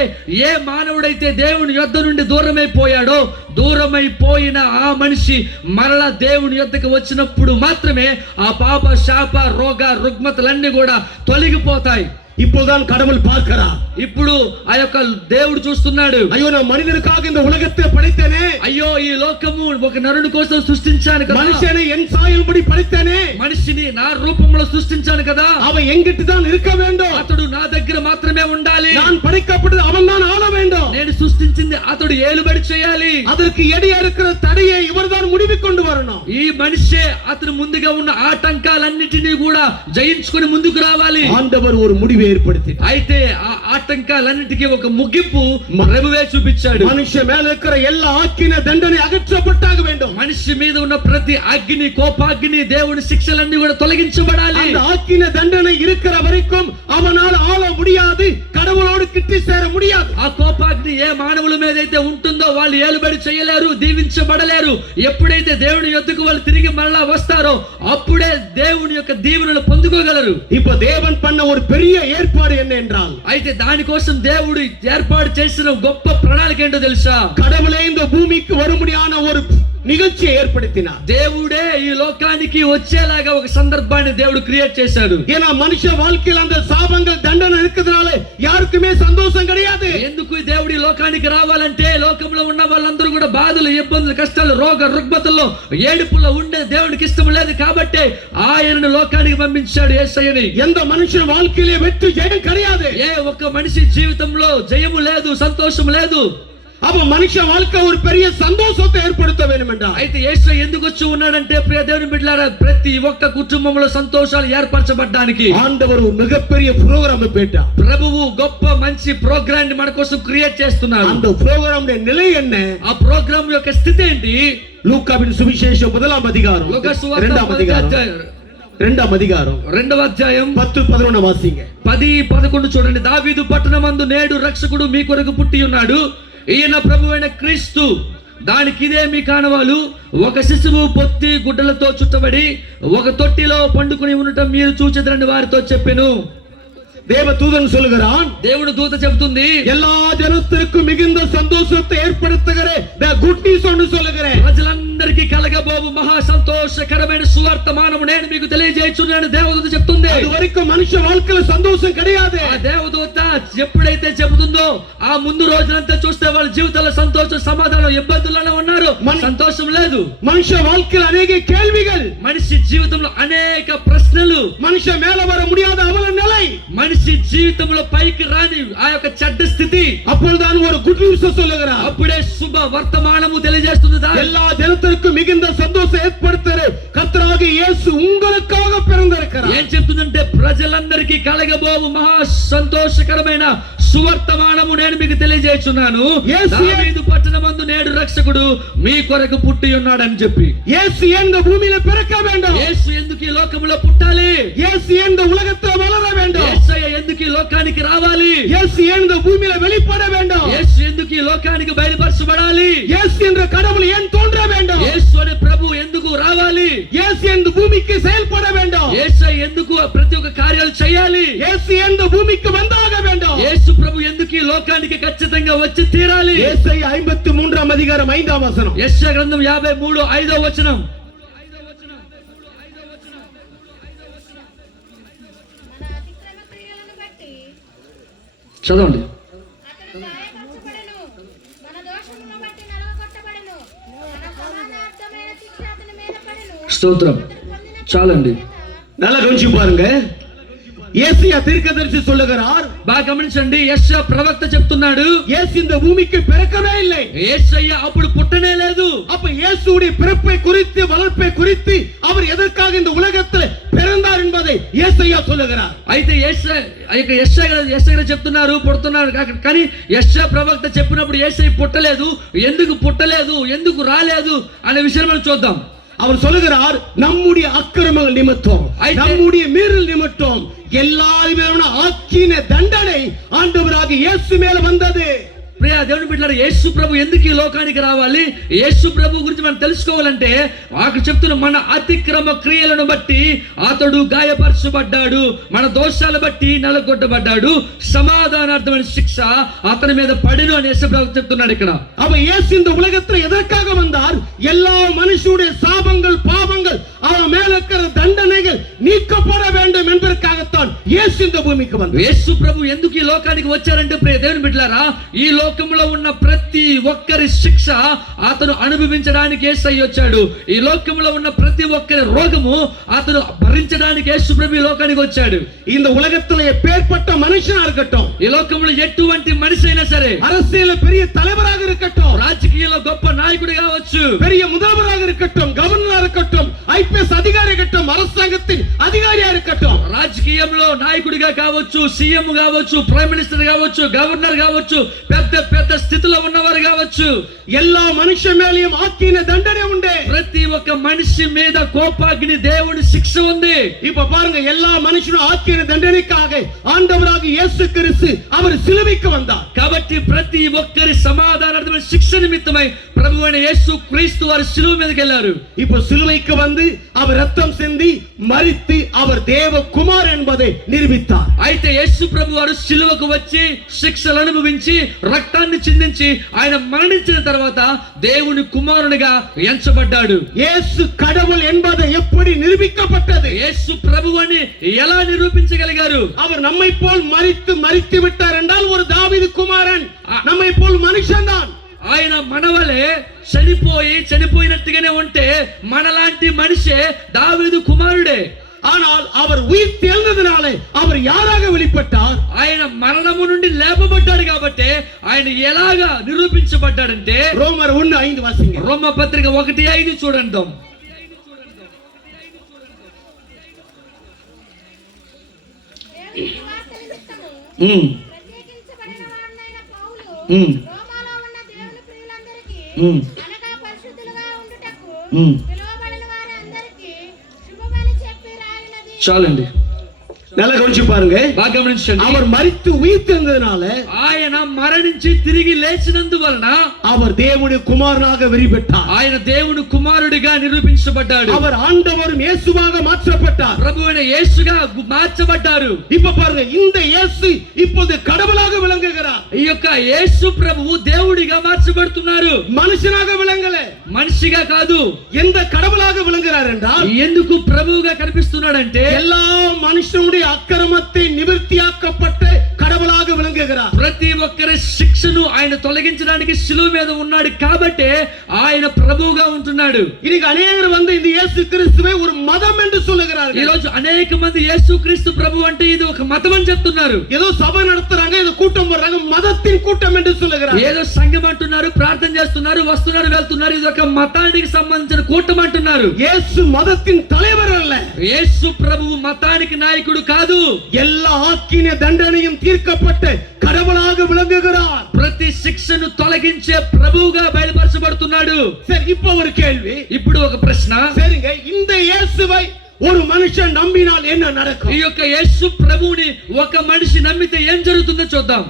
ఏ మానవుడైతే దేవుని యొద్ద నుండి దూరమైపోయాడో, దూరమైపోయిన ఆ మనిషి మరలా దేవుని యొద్దకు వచ్చినప్పుడు మాత్రమే ఆ పాప, శాప, రోగ, రుగ్మతలన్నీ కూడా తొలగిపోతాయి. இப்போதான் கடவுள் பார்க்கிறார். ఇప్పుడు ఆ యొక్క దేవుడు చూస్తున్నాడు. ஐயோ, நான் மனிதனுக்காக இந்த உலகத்தை படைத்தேனே, అయ్యో ఈ లోకము ఒక నరుని కోసం సృష్టించాను కదా, மனுஷனை என் சாயல்படி படைத்தேனே, మనిషిని నా రూపంలో సృష్టించాను కదా, அவன் எங்கிட்டு தான் இருக்க வேண்டும், అతడు నా దగ్గర మాత్రమే ఉండాలి, நான் படைக்கப்பட்டது அவன் தான் ஆள வேண்டும், నేను సృష్టించింది అతడు ఏలుబడి చేయాలి, அதற்கு எடியா இருக்கிற தடையை இவர்தான் முடிவு கொண்டு வரணும். ఈ మనిషే అతను ముందుగా ఉన్న ఆటంకాలన్నిటినీ కూడా జయించుకొని ముందుకు రావాలి. ஆண்டவர் ஒரு முடிவை ஏற்படுத்தி, అయితే ఆ ఆటంకాలన్నిటికీ ఒక ముగింపు ప్రభువే చూపించాడు. மனுஷ மேல இருக்கிற எல்லா ஆக்கின தண்டனை அகற்றப்பட்டாக வேண்டும். మనిషి మీద ఉన్న ప్రతి అగ్ని, కోపాగ్ని, దేవుని శిక్షలన్నీ కూడా తొలగించబడాలి. அந்த ஆக்கின தண்டனை இருக்கிற வரைக்கும் அவனால் ஆள முடியாது, கடவுளோடு கிட்டி சேர முடியாது. ఆ కోపాగ్ని ఏ మానవుల మీద అయితే ఉంటుందో వాళ్ళు ఏలుబడి చేయలేరు, దీవించబడలేరు. ఎప్పుడైతే దేవుని యొద్దకు వాళ్ళు తిరిగి మళ్ళా వస్తారో అప్పుడే దేవుని యొక్క దీవెనలు పొందుకోగలరు. இப்ப தேவன் பண்ண ஒரு பெரிய ஏற்பாடு என்ன என்றால், అయితే దానికోసం దేవుడు ఏర్పాటు చేసిన గొప్ప ప్రణాళిక ఏంటో తెలుసా? கடவுளே இந்த பூமிக்கு வரும்படியான ஒரு நிகழ்ச்சியை ஏற்படுத்தினார். దేవుడే ఈ లోకానికి వచ్చేలాగా ఒక సందర్భాన్ని దేవుడు క్రియేట్ చేశాడు. ஏன்னா மனுஷ வாழ்க்கையில் அந்த சாபங்கள் தண்டனை இருக்கிறதுனால யாருக்குமே சந்தோஷம் கிடையாது. ఎందుకు ఈ దేవుడు ఈ లోకానికి రావాలంటే లోకంలో ఉన్న వాళ్ళందరూ కూడా బాధలు, ఇబ్బందులు, కష్టాలు, రోగ రుగ్మతల్లో, ఏడుపుల్లో ఉండే దేవునికి ఇష్టం లేదు కాబట్టి ఆయనను లోకానికి పంపించాడు యేసయ్యని. எந்த மனுஷன் வாழ்க்கையிலே வெற்றி ஜெயம் கிடையாது. ఏ ఒక్క మనిషి జీవితంలో జయము లేదు, సంతోషం లేదు. அப்ப மனுஷ வாழ்க்கை ஒரு பெரிய சந்தோஷத்தை ஏற்படுத்த வேண்டும் என்றால், అయితే యేసయ్య ఎందుకు వచ్చి ఉన్నాడంటే ప్రియ దేవుని బిడ్డలారా, ప్రతి ఒక్క కుటుంబంలో సంతోషాలు ఏర్పరచబడడానికి ஆண்டவர் ஒரு மிகப்பெரிய புரோகிராம் போட்டார். ప్రభువు గొప్ప మంచి ప్రోగ్రామ్ ని మన కోసం క్రియేట్ చేస్తున్నారు. அந்த புரோகிராமுடைய நிலை என்ன? ఆ ప్రోగ్రామ్ యొక్క స్థితి ఏంటి? லூக்காவின் சுவிசேஷம் 1ஆம் அதிகாரம், లూకా సువార్త 2ஆம் அதிகாரம், 2ஆம் அதிகாరం 2వ అధ్యాయం 10-11 వాసింగ. 10-11 చూడండి. దావీదు పట్టణమందు నేడు రక్షకుడు మీ కొరకు పుట్టి ఉన్నాడు, ఈయన ప్రభువైన క్రీస్తు. దానికి ఇదే మీ కానవాలు. ఒక శిశువు పొత్తి గుడ్డలతో చుట్టబడి ఒక తొట్టిలో పండుకుని ఉండటం మీరు చూచెదరని వారితో చెప్పెను. தேவதூதன் சொல்லுகிறான், దేవుడు దూత చెబుతుంది, எல்லா ஜனத்திற்கும் மிகுந்த சந்தோஷத்தை ஏற்படுத்துகிற the good news ஒன்று சொல்லுகிறேன். ప్రజలందరికీ కలగబోవు మహా సంతోషకరమైన సువర్తమానము నేను మీకు తెలియజేయుచున్నాను దేవదూత చెప్తుంది. அது వరకు మనుష வாழ்க்கையில சந்தோஷம் கிடையாது. ఆ దేవదూత ఎప్పుడైతే చెబుతుందో ఆ ముందు రోజులంతా చూస్తే వాళ్ళ జీవితాల్లో సంతోషం, సమాధానం, ఇబ్బందుల్లోనే ఉన్నారు, సంతోషం లేదు. మనుష வாழ்க்கையில అనేక கேள்விகள், మనిషి జీవితంలో అనేక ప్రశ్నలు, మనుష மேல வர முடியாத அவல நிலை, మనిషి జీవితంలో పైకి రాని ఆ యొక్క చెడ్డ స్థితి. அப்பொழுதுதான் ஒரு குட் நியூஸ் சொல்லுகிறார். అప్పుడే శుభ వర్తమానము తెలియజేస్తుంది. எல்லா ஜனத்திற்கும் மிகுந்த சந்தோஷம் ஏற்படுத்துகிற கர்த்தராகிய இயேசு உங்களுக்காக பிறந்திருக்கிறார். ఏం చెప్తుందంటే ప్రజలందరికీ కలగబోవు మహా సంతోషకరమైన సువర్తమానము నేను మీకు తెలియజేస్తున్నాను. దావీదు పట్టణమందు నేడు రక్షకుడు మీ కొరకు పుట్టి ఉన్నాడని చెప్పి. இயேசு இந்த பூமியில பிறக்க வேண்டும். యేసు ఎందుకు ఈ లోకములో పుట్టాలి? இயேசு இந்த உலகத்துல வளர வேண்டும். యేసయ్య ఎందుకు ఈ లోకానికి రావాలి? இயேசு இந்த பூமியில வெளிப்பட வேண்டும். యేసు ఎందుకు ఈ లోకానికి బయలుపరచబడాలి? இயேசு என்ற கடவுள் ஏன் தோன்ற வேண்டும்? యేసు అనే ప్రభు ఎందుకు రావాలి? இயேசு இந்த பூமிக்கு செயல்பட வேண்டும். యేసయ్య ఎందుకు ప్రతి ఒక్క కార్యాలు చేయాలి? இயேசு இந்த பூமிக்கு வந்தாக வேண்டும். యేసు ప్రభు ఎందుకు ఈ లోకానికి ఖచ్చితంగా వచ్చి తీరాలి? ஏசாயா 53ஆம் அதிகாரம் 5ஆம் வசனம். యెషయా గ్రంథం 53 5వ వచనం. చదవండి. స్తోత్రం. చాలండి. நல்லா கவனிச்சு பாருங்க. ஏசாயா தீர்க்கதரிசி சொல்லுகிறார், బాగా గమనించండి. యెషయా ప్రవక్త చెప్తున్నాడు, இயேசு இந்த பூமிக்கு பிறக்கவே இல்லை. యేసయ్య అప్పుడు పుట్టనే లేదు. அப்ப இயேசுவுடைய பிறப்பை குறித்து, வளர்ப்பை குறித்து, அவர் எதற்காக இந்த உலகத்தில் பிறந்தார் என்பதை ஏசாயா சொல்லுகிறார். అయితే యెషయా చెప్తున్నారు పుడుతున్నారు కానీ యెషయా ప్రవక్త చెప్పినప్పుడు యేసయ్య పుట్టలేదు. ఎందుకు పుట్టలేదు, ఎందుకు రాలేదు అనే విషయం మనం చూద్దాం. அவர் சொல்லுகிறார், நம்முடைய அக்கிரமங்கள் நிமித்தம், நம்முடைய மீறல் நிமித்தம் எல்லா விதமான ஆக்கின தண்டனை ஆண்டவராகிய இயேசு மேல வந்தது. ప్రియ దేవుని బిడ్డలారా, యేసు ప్రభు ఎందుకు ఈ లోకానికి రావాలి? యేసు ప్రభు గురించి మనం తెలుసుకోవాలంటే అక్కడ చెప్తున్న మన అతిక్రమ క్రియలను బట్టి అతడు గాయపరచబడ్డాడు, మన దోషాలను బట్టి నలగొట్టబడ్డాడు, సమాధానార్థమైన శిక్ష అతని మీద పడిను అని యేసు ప్రభు చెప్తున్నాడు ఇక్కడ. அப்ப இயேசு இந்த உலகத்துல எதற்காக வந்தார்? எல்லா மனுஷனுடைய சாபங்கள், பாவங்கள் அவன் மேல இருக்கிற தண்டனைகள் நீக்கப்பட வேண்டும் என்பதற்காகத்தான் இயேசு இந்த பூமிக்கு வந்தார். యేసు ప్రభు ఎందుకు ఈ లోకానికి వచ్చారంటే ప్రియ దేవుని బిడ్డలారా, ఈ లోకంలో ఉన్న ప్రతి ఒక్కరి శిక్ష అతను అనుభవించడానికి యేసయ్య వచ్చాడు. ఈ లోకంలో ఉన్న ప్రతి ఒక్కరి రోగము అతను భరించడానికి యేసు ప్రభు ఈ లోకానికి వచ్చాడు. இந்த உலகத்துல எப்பேற்பட்ட மனுஷனா இருக்கட்டும், ఈ లోకంలో ఎటువంటి మనిషి అయినా సరే, அரசியல பெரிய தலைவராக இருக்கட்டும், రాజకీయాల్లో గొప్ప నాయకుడు కావచ్చు, பெரிய முதல்வராக இருக்கட்டும், கவர்னரா இருக்கட்டும், ஐபிஎஸ் அதிகாரி இருக்கட்டும், அரசாங்கத்தின் அதிகாரியா இருக்கட்டும், రాజకీయంలో నాయకుడిగా కావచ్చు, సీఎం కావచ్చు, ప్రైమ్ మినిస్టర్ కావచ్చు, గవర్నర్ కావచ్చు, పెద్ద పెద్ద స్థితిలో ఉన్నవారు కావచ్చు, எல்லா மனுஷ மேலயும் ஆக்கின தண்டனை உண்டு. ప్రతి ఒక్క మనిషి మీద కోపాగ్ని దేవుడి శిక్ష ఉంది. இப்ப பாருங்க, எல்லா மனுஷனும் ஆக்கின தண்டனைக்காக ஆண்டவராக இயேசு கிறிஸ்து அவர் சிலுவைக்கு வந்தார். కాబట్టి ప్రతి ఒక్కరి సమాధానార్థమైన శిక్ష నిమిత్తమై ప్రభువైన యేసు క్రీస్తు వారు శిలువ మీదకి వెళ్ళారు. இப்ப சிலுவைக்கு வந்து அவர் ரத்தம் சிந்தி மரித்து அவர் தேவ குமார் என்பதை நிரூபித்தார். అయితే యేసు ప్రభు వారు శిలువకు వచ్చి శిక్షలు అనుభవించి రక్తాన్ని చిందించి ఆయన మరణించిన తర్వాత దేవుని కుమారునిగా ఎంచబడ్డాడు. இயேசு கடவுள் என்பதை எப்படி நிரூபிக்கப்பட்டது? యేసు ప్రభువని ఎలా నిరూపించగలిగారు? அவர் நம்மை போல் மரித்து விட்டார் என்றால் ஒரு தாவீது குமாரன், நம்மை போல் மனுஷன்தான். ఆయన మనవలే చనిపోయినట్టుగానే ఉంటే మనలాంటి మనిషే దావీదు కుమారుడే. ஆனால் அவர் உயிர் தெழுந்ததினாலே அவர் யாராக வெளிப்பட்டார்? ఆయన మరణము నుండి లేపబడ్డాడు కాబట్టి ఆయన ఎలాగా నిరూపించబడ్డాడంటే, రోమర్ 1:5 వాసింగ. రోమ పత్రిక 1:5 చూడండి. చాలండి, நல்லா கவனிச்சு பாருங்க, బాగా గమనించండి. அவர் மரித்து உயிர் தெழுந்ததினால, ఆయన మరణించి తిరిగి లేచినందువలన அவர் தேவனுடைய குமாரனாக வெளிப்பட்டார். ఆయన దేవుని కుమారుడిగా నిరూపించబడ్డాడు. அவர் ఆండవரும் இயேசுவாக மாற்றப்பட்டார். ప్రభువైన యేసుగా మార్చబడ్డారు. இப்ப பாருங்க, இந்த இயேசு இப்போது கடவுளாக விளங்குகிறார். ఈ యొక్క యేసు ప్రభువు దేవుడిగా మార్చబడుతున్నారు. మనుషనాக விளங்கல, మనిషిగా కాదు. எந்த கடவுளாக விளங்குகிறார் என்றால், ఎందుకు ప్రభువుగా కనిపిస్తున్నాడంటే எல்லா மனுஷனுடைய అక్రమத்தை నివృత్తియాக்கப்பட்ட கடவுளாக விளங்குகிறார். ప్రతి ఒక్కరి శిక్షను ఆయన తొలగించడానికి శిలువ మీద ఉన్నాడు కాబట్టి ఆయన ప్రభువుగా ఉంటున్నాడు. இன்னைக்கு அநேகர் வந்து இந்த இயேசு கிறிஸ்துவை ஒரு மதம் என்று சொல்லுகிறார்கள். ఈ రోజు అనేక మంది యేసుక్రీస్తు ప్రభు అంటే ఇది ఒక మతం అని చెప్తున్నారు. ஏதோ சபை நடத்துறாங்க, ஏதோ கூட்டம் போடுறாங்க, மதத்தின் கூட்டம் என்று சொல்லுகிறார்கள். ఏదో సంఘం అంటున్నారు, ప్రార్థన చేస్తున్నారు, వస్తున్నారు, వెళ్తున్నారు, ఇది ఒక మతానికి సంబంధించిన కూటం అంటున్నారు. இயேசு மதத்தின் தலைவர் அல்ல. యేసు ప్రభువు మతానికి నాయకుడు కాదు. எல்லா ஆக்கின தண்டனையும் தீர்க்கப்பட்ட கடவுளாக விளங்குகிறார். ప్రతి శిక్షను తొలగించే ప్రభువుగా బయలుపరచబడుతున్నాడు. சரி, இப்ப ஒரு கேள்வி. ఇప్పుడు ఒక ప్రశ్న. சரிங்க, இந்த இயேசுவை ஒரு மனுஷன் நம்பினால் என்ன நடக்கும்? ఈ యొక్క యేసు ప్రభువుని ఒక మనిషి నమ్మితే ఏం జరుగుతుందో చూద్దాం.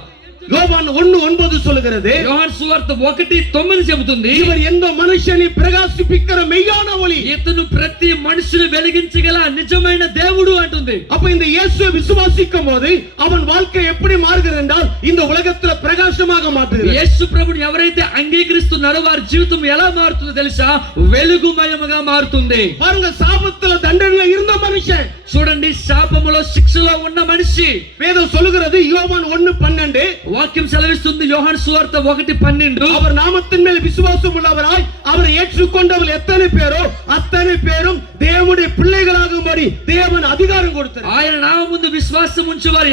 யோவான் 1:9 சொல்லுகிறது, యోహాను సువార్త 1:9 చెబుతుంది, இவர் எந்த மனுஷனை பிரகாசிப்பிக்கிற மெய்யான ஒளி. ఇతను ప్రతి మనుషుని వెలిగించగల నిజమైన దేవుడు అంటుంది. அப்ப இந்த இயேசுவை விசுவாசிக்கும் போது அவன் வாழ்க்கை எப்படி மாறுகிறது என்றால், இந்த உலகத்துல பிரகாசமாக மாறுகிறது. యేసు ప్రభుని ఎవరైతే అంగీకరిస్తున్నారో వారి జీవితం ఎలా మారుతుందో తెలుసా? వెలుగుమయముగా మారుతుంది. பாருங்க, சாபத்துல தண்டனையில இருந்த மனுஷன், చూడండి, శాపములో శిక్షలో ఉన్న మనిషి. வேதம் சொல்லுகிறது, யோவான் 1:12, వాక్యం సెలవిస్తుంది యోహాను సువార్త 1:12, அவர் நாமத்தின் மேல் விசுவாசம் உள்ளவராய் அவரை ஏற்றுக்கொண்டவர் எத்தனை பேரோ அத்தனை பேரும் தேவனுடைய பிள்ளைகளாகும்படி தேவன் அதிகாரம் கொடுத்தார். ఆయన నామం ముందు విశ్వాసం ఉంచి వారు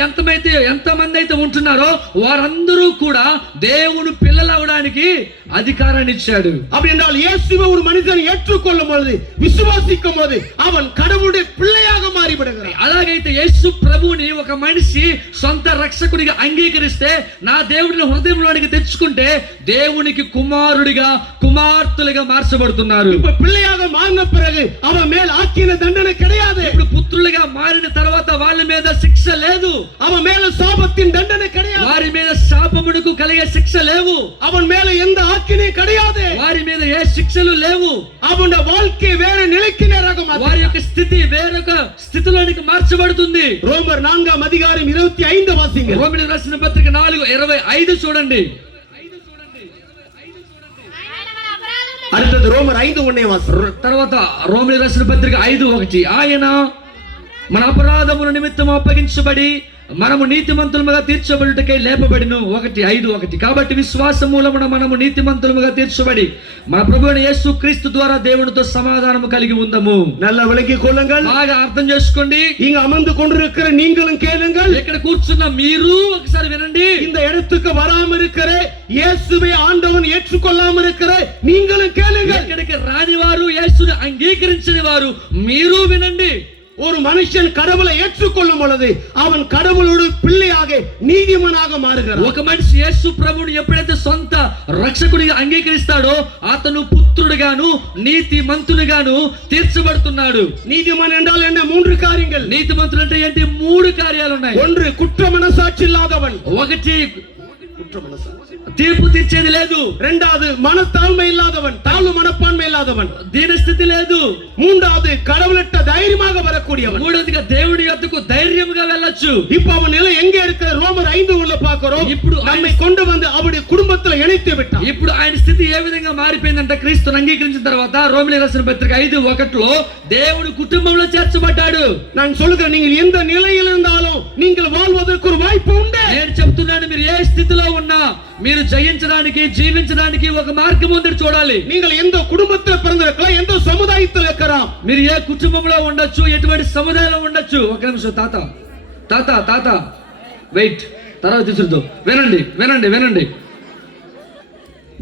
ఎంతమంది అయితే ఉంటున్నారో వారందరూ కూడా దేవుని పిల్లలు అవడానికి అధికారాన్ని ఇచ్చాడు. அப்படி என்றால் இயேசுவை ஒரு மனிதன் ஏற்றுக்கொள்ளும் பொழுது, விசுவாசிக்கும் போது அவன் கடவுளுடைய பிள்ளையாக மாறிவிடுகிறான். అలాగైతే యేసు ప్రభువుని ఒక మనిషి సొంత రక్షకుడిగా అంగీకరిస్తే, నా దేవుడిని హృదయంలోనికి తెచ్చుకుంటే దేవునికి కుమారుడిగా కుమార్తెలుగా మార్చబడుతున్నారు. இப்ப பிள்ளையாக மாறின பிறகு அவன் மேல் ஆக்கின தண்டனை கிடையாது. ఇప్పుడు పుత్రులుగా మారిన తర్వాత వాళ్ళ మీద శిక్ష లేదు. அவன் மேல சாபத்தின் தண்டனை கிடையாது. వారి మీద శాపమునకు కలిగే శిక్ష లేవు. அவன் மேல எந்த ஆக்கினை கிடையாது. వారి మీద ఏ శిక్షలు లేవు. அவனுடைய வாழ்க்கை வேற நிலைக்கு நேராக மாறும். వారి యొక్క స్థితి వేరొక స్థితిలోనికి మార్చబడుతుంది. రోమర్ 4:25 వాసింగ. రోమీయులకు రాసిన పత్రిక 4:25 చూడండి. அடுத்தது ரோமர் 5:1 வாசம். తర్వాత రోమిలి రాసిన పత్రిక 5:1 ఆయన మన అపరాధముల నిమిత్తం అప్పగించబడి మనము నీతిమంతులముగా తీర్చబడుటకై లేపబడిను. 1:5 కాబట్టి విశ్వాస మూలమున మనము నీతిమంతులముగా తీర్చబడి మన ప్రభువైన యేసు క్రీస్తు ద్వారా దేవునితో సమాధానము కలిగి ఉందము. நல்லா விளங்கிக் கொள்ளுங்கள். బాగా అర్థం చేసుకోండి. இங்க அமர்ந்து கொண்டிருக்கிற நீங்களும் கேளுங்கள். ఇక్కడ కూర్చున్న మీరు ఒకసారి వినండి. இந்த இடத்துக்கு வராம இருக்கிற இயேசுவை ஆண்டவன் ஏற்றுக்கொள்ளாம இருக்கிற நீங்களும் கேளுங்கள். ఇక్కడికి రాని వారు యేసుని అంగీకరించని వారు మీరు వినండి. ஒரு மனுஷன் கடவுளை ஏற்றுக்கொள்ளும் பொழுது அவன் கடவுளோடு பிள்ளையாக நீதிமானாக மாறுகிறான். ఒక మనిషి యేసు ప్రభువుని ఎప్పుడైతే సొంత రక్షకుడిగా అంగీకరిస్తాడో అతను పుత్రుడిగాను నీతిమంతునిగాను తీర్చబడుతున్నాడు. நீதிமான் என்றால் என்ன? 3 காரியங்கள். నీతిమంతుడు అంటే ఏంటి? 3 కార్యాలు ఉన్నాయి. 1 குற்ற மனசாட்சி இல்லாதவன். 1 குற்ற மனசாட்சி. తీర్పు తీర్చేది లేదు. 2வது மனத்தாழ்மை இல்லாதவன், தாழ்வு மனப்பான்மை இல்லாதவன். దీనస్థితి లేదు. 3வது கடவுளிட்ட தைரியமாக வரக்கூடியவன். 3వదిగా దేవుడి యొద్దకు ధైర్యంగా వెళ్ళొచ్చు. இப்ப அவன் நிலை எங்க இருக்கு? ரோமர் 5:1 பார்க்கிறோம். ఇప్పుడు நம்மை கொண்டு வந்து அவருடைய குடும்பத்துல இணைத்து விட்டான். ఇప్పుడు ఆయన స్థితి ఏ విధంగా మారిపోయిందంటే క్రీస్తుని అంగీకరించిన తర్వాత రోమిలి రాసిన పత్రిక 5:1 దేవుడు కుటుంబంలో చేర్చబడ్డాడు. நான் சொல்கிறேன், நீங்கள் எந்த நிலையில் இருந்தாலும் நீங்கள் வாழ்வதற்கு ஒரு வாய்ப்பு உண்டு. నేను చెప్తున్నాను, మీరు ఏ స్థితిలో ఉన్నా మీరు జయించడానికి జీవించడానికి ఒక మార్గం ఉందని చూడాలి. நீங்கள் எந்த குடும்பத்தில் பிறந்திருக்கலாம், எந்த சமுதாயத்தில் இருக்கலாம், మీరు ఏ కుటుంబంలో ఉండొచ్చు, ఎటువంటి సముదాయంలో ఉండొచ్చు. ఒక నిమిషం తాత తాత తాత వెయిట్, తర్వాత తీసుకుంటూ వినండి వినండి వినండి.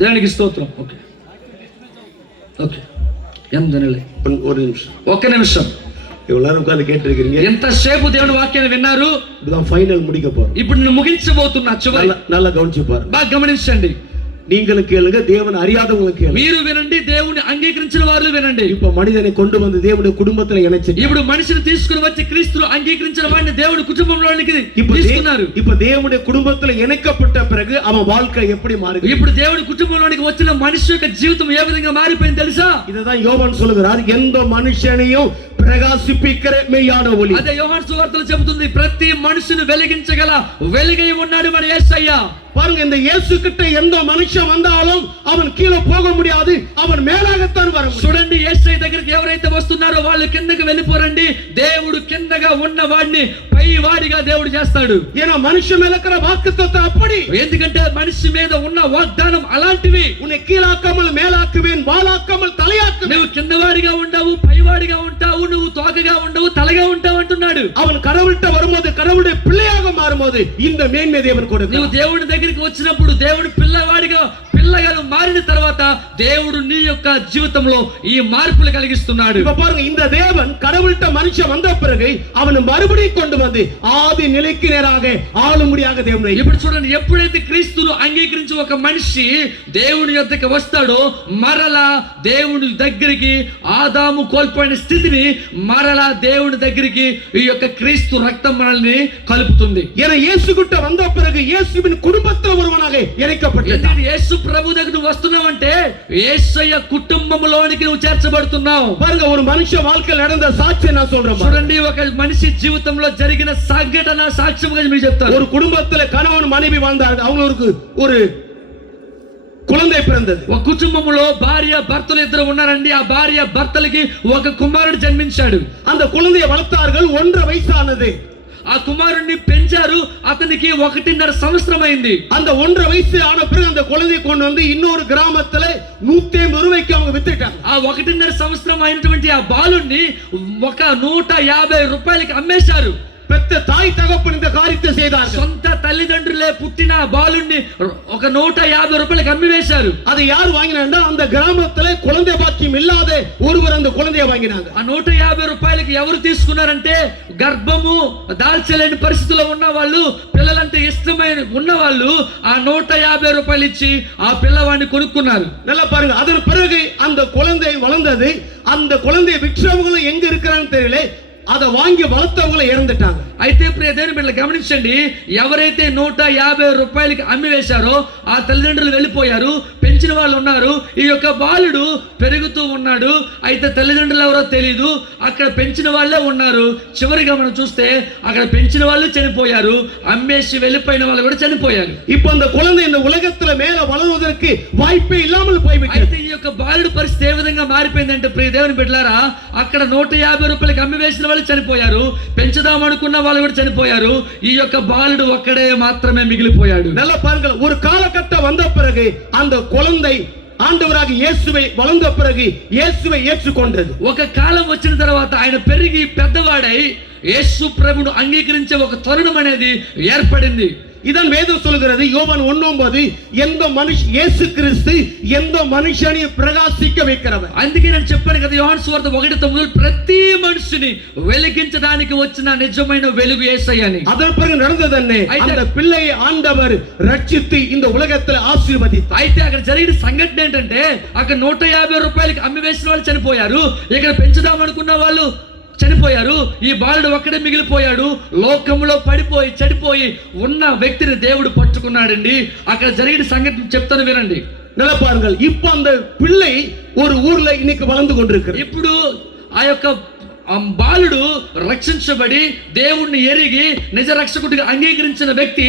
దేవునికి స్తోత్రం. ఓకే ఓకే ఎంత ஒரு நிமிஷம், ఒక్క నిమిషం. இவ்வளவு நேரம் உட்கார்ந்து கேட்டிருக்கீங்க. ఎంతసేపు దేవుని వాక్యాన్ని విన్నారు? இதுதான் ஃபைனல் முடிக்க போறோம். ఇప్పుడు నేను ముగించబోతున్నా. చివరి நல்லா கவனிச்சு பாருங்க. బాగా గమనించండి. நீங்களும் கேளுங்க, தேவன் அறியாதவங்களுக்கு கேளுங்க. మీరు వినండి, దేవుని అంగీకరించిన వారు వినండి. இப்ப மனிதனை கொண்டு வந்து தேவனுடைய குடும்பத்துல இணைச்சு, ఇప్పుడు మనిషిని తీసుకుని వచ్చి క్రీస్తును అంగీకరించిన వాడిని దేవుడి కుటుంబంలోనికి తీసుకున్నారు. இப்ப தேவனுடைய குடும்பத்துல இணைக்கப்பட்ட பிறகு அவன் வாழ்க்கை எப்படி மாறுது? ఇప్పుడు దేవుడి కుటుంబంలోనికి వచ్చిన మనిషి యొక్క జీవితం ఏ విధంగా మారిపోయింది తెలుసా? இதுதான் யோவான் சொல்லுகிறார், எந்த மனுஷனையும் பிரகாசிப்பிக்கிற மெய்யான ஒளி. అదే యోహాను సువార్తలో చెబుతుంది, ప్రతి మనిషిని వెలిగించగల వెలుగై ఉన్నాడు మన యేసయ్య. பாருங்க, இந்த இயேசு கிட்ட எந்த மனுஷன் வந்தாலும் அவன் கீழே போக முடியாது, அவன் மேலாகத்தான் வர முடியும். చూడండి, యేసయ్య దగ్గరికి ఎవరైతే వస్తున్నారో వాళ్ళు కిందకి వెళ్ళిపోరండి. దేవుడు కిందగా ఉన్న వాడిని పై వాడిగా దేవుడు చేస్తాడు. ஏன்னா மனுஷன் மேல இருக்கிற வாக்குத்தத்தம் அப்படி. ఎందుకంటే మనిషి మీద ఉన్న వాగ్దానం అలాంటివి. உன்னை கீழாக்காமல் மேலாக்குவேன், வாளாக்காமல் தலையாக்குவேன். నువ్వు కిందవాడిగా ఉండవు, పైవాడిగా ఉంటావు, నువ్వు తోకగా ఉండవు, తలగా ఉంటావు అంటున్నాడు. அவன் கடவுள்கிட்ட வரும்போது, கடவுளுடைய பிள்ளையாக மாறும்போது இந்த மேன்மை தேவன் கொடுக்கிறார். నువ్వు దేవుడి దగ్గరికి వచ్చినప్పుడు, దేవుడు పిల్లవాడిగా పిల్లగా మారిన తర్వాత దేవుడు నీ యొక్క జీవితంలో ఈ మార్పులు కలిగిస్తున్నాడు. இப்ப பாருங்க, இந்த தேவன் கடவுள்கிட்ட மனுஷன் வந்த பிறகு அவனை மறுபடியும் கொண்டு வந்து ஆதி நிலைக்கு நேராக ஆளும்படியாக தேவனை. ఇప్పుడు చూడండి, ఎప్పుడైతే క్రీస్తును అంగీకరించి ఒక మనిషి దేవుని యొద్దకు వస్తాడో మరలా దేవుని దగ్గరికి, ఆదాము కోల్పోయిన స్థితిని మరలా దేవుని దగ్గరికి ఈ యొక్క క్రీస్తు రక్తం మనల్ని కలుపుతుంది. ஏன்னா இயேசு கிட்ட வந்த பிறகு இயேசுவின் குடும்பத்தில் ஒருவனாக இணைக்கப்பட்டான். యేసు ప్రభు దగ్గర నువ్వు వస్తున్నావంటే యేసయ్య కుటుంబంలోనికి నువ్వు చేర్చబడుతున్నావు. பாருங்க, ஒரு மனுஷ வாழ்க்கையில் நடந்த சாட்சியை நான் சொல்றேன். చూడండి, ఒక మనిషి జీవితంలో జరిగిన సంఘటన సాక్ష్యంగా మీకు చెప్తాను. ஒரு குடும்பத்துல கணவன் மனைவி வாழ்ந்தாங்க, அவங்களுக்கு ஒரு కులందే పిరందది. ఒక కుటుంబంలో భార్య భర్తలు ఇద్దరు ఉన్నారండి. ఆ భార్య భర్తలకి ఒక కుమారుడు జన్మించాడు. அந்த குழந்தையை வளர்த்தார்கள், 1.5 வயசானது. ఆ కుమారుణ్ణి పెంచారు, అతనికి 1.5 సంవత్సరం అయింది. அந்த 1.5 వయసు ஆன பிறகு அந்த குழந்தையை கொண்டு வந்து இன்னொரு கிராமத்துல 150 ரூபாய்க்கு அவங்க வித்துட்டாங்க. ఆ 1.5 సంవత్సరం అయినటువంటి ఆ బాలుణ్ణి 150 రూపాయలకి అమ్మేశారు. பெத்த தாய் தகப்பன் இந்த காரியத்தை செய்தார்கள். సొంత తల్లిదండ్రులే పుట్టిన బాలుణ్ణి 150 రూపాయలకి అమ్మివేశారు. அதை யார் வாங்கினாங்கன்னா, அந்த கிராமத்துல குழந்தை பாக்கியம் இல்லாத ஒருவர் அந்த குழந்தையை வாங்கினாங்க. ఆ 150 రూపాయలకి ఎవరు తీసుకున్నారంటే, గర్భము దాల్చలేని పరిస్థితిలో ఉన్న వాళ్ళు, పిల్లలంటే ఇష్టమైన ఉన్న వాళ్ళు ఆ 150 రూపాయలు ఇచ్చి ఆ పిల్లవాడిని కొనుక్కున్నారు. நல்லா பாருங்க, அதன் பிறகு அந்த குழந்தை வளர்ந்தது. அந்த குழந்தையை விற்றவங்களும் எங்க இருக்கிறான்னு தெரியல, அதை வாங்கி வளர்த்தவங்களும் இறந்துட்டாங்க. అయితే ప్రియ దేవుని బిడ్డలు గమనించండి, ఎవరైతే 150 రూపాయలకి అమ్మి వేశారో ఆ తల్లిదండ్రులు వెళ్ళిపోయారు, పెంచిన వాళ్ళు ఉన్నారు. ఈ యొక్క బాలుడు పెరుగుతూ ఉన్నాడు. అయితే తల్లిదండ్రులు ఎవరో తెలియదు, అక్కడ పెంచిన వాళ్ళే ఉన్నారు. చివరిగా మనం చూస్తే అక్కడ పెంచిన వాళ్ళు చనిపోయారు, అమ్మేసి వెళ్ళిపోయిన వాళ్ళు కూడా చనిపోయారు. இப்போ அந்த குழந்தை இந்த உலகத்துல மேல வளருவதற்கு வாய்ப்பே இல்லாமல் போய்விட்டது. అయితే ఈ యొక్క బాలుడు పరిస్థితి ఏ విధంగా మారిపోయిందంటే ప్రియ దేవుని బిడ్డలారా, అక్కడ 150 రూపాయలకి అమ్మి వేసిన వాళ్ళు చనిపోయారు, పెంచుదాం అనుకున్న వాళ్ళు కూడా చనిపోయారు. ఈ యొక్క బాలుడు ఒక్కడే మాత్రమే మిగిలిపోయాడు. நல்ல பாருங்கள், ஒரு காலகட்டம் வந்த பிறகு அந்த குழந்தை ஆண்டவராக இயேசுவை வளர்ந்த பிறகு இயேசுவை ஏற்றுக்கொண்டது. ఒక కాలం వచ్చిన తర్వాత ఆయన పెరిగి పెద్దవాడై యేసు ప్రభువును అంగీకరించే ఒక తరుణం అనేది ఏర్పడింది. இதன் வேதம் சொல்கிறது யோவான் 1:9, எந்த மனுஷன் இயேசு கிறிஸ்து எந்த மனுஷனையும் பிரகாசிக்க வைக்கிறவர். అందుకే నేను చెప్పాను కదా, యోహాను సువార్త 1:9 ప్రతి మనిషిని వెలిగించడానికి వచ్చిన నిజమైన వెలుగు యేసయ్య అని. அதன் பிறகு நடந்தது என்ன? அந்த பிள்ளையை ஆண்டவர் ரட்சித்து இந்த உலகத்தில் ஆசీర్వదించాர். అయితే అక్కడ జరిగిన సంఘటన ఏంటంటే, అక్కడ 150 రూపాయలకి అమ్మి వేసిన వాళ్ళు చనిపోయారు, ఇక్కడ పెంచుదాం అనుకున్న వాళ్ళు చనిపోయారు. ఈ బాలుడు ఒక్కడే మిగిలిపోయాడు. లోకంలో పడిపోయి చెడిపోయి ఉన్న వ్యక్తిని దేవుడు పట్టుకున్నాడండి. అక్కడ జరిగిన సంఘటన చెప్తాను వినండి. நல்லா பாருங்கள், இப்போ அந்த பிள்ளை ஒரு ஊர்ல இன்னைக்கு வளர்ந்து கொண்டிருக்கிறது. ఇప్పుడు ఆ యొక్క బాలుడు రక్షించబడి దేవుణ్ణి ఎరిగి నిజ రక్షకుడిగా అంగీకరించిన వ్యక్తి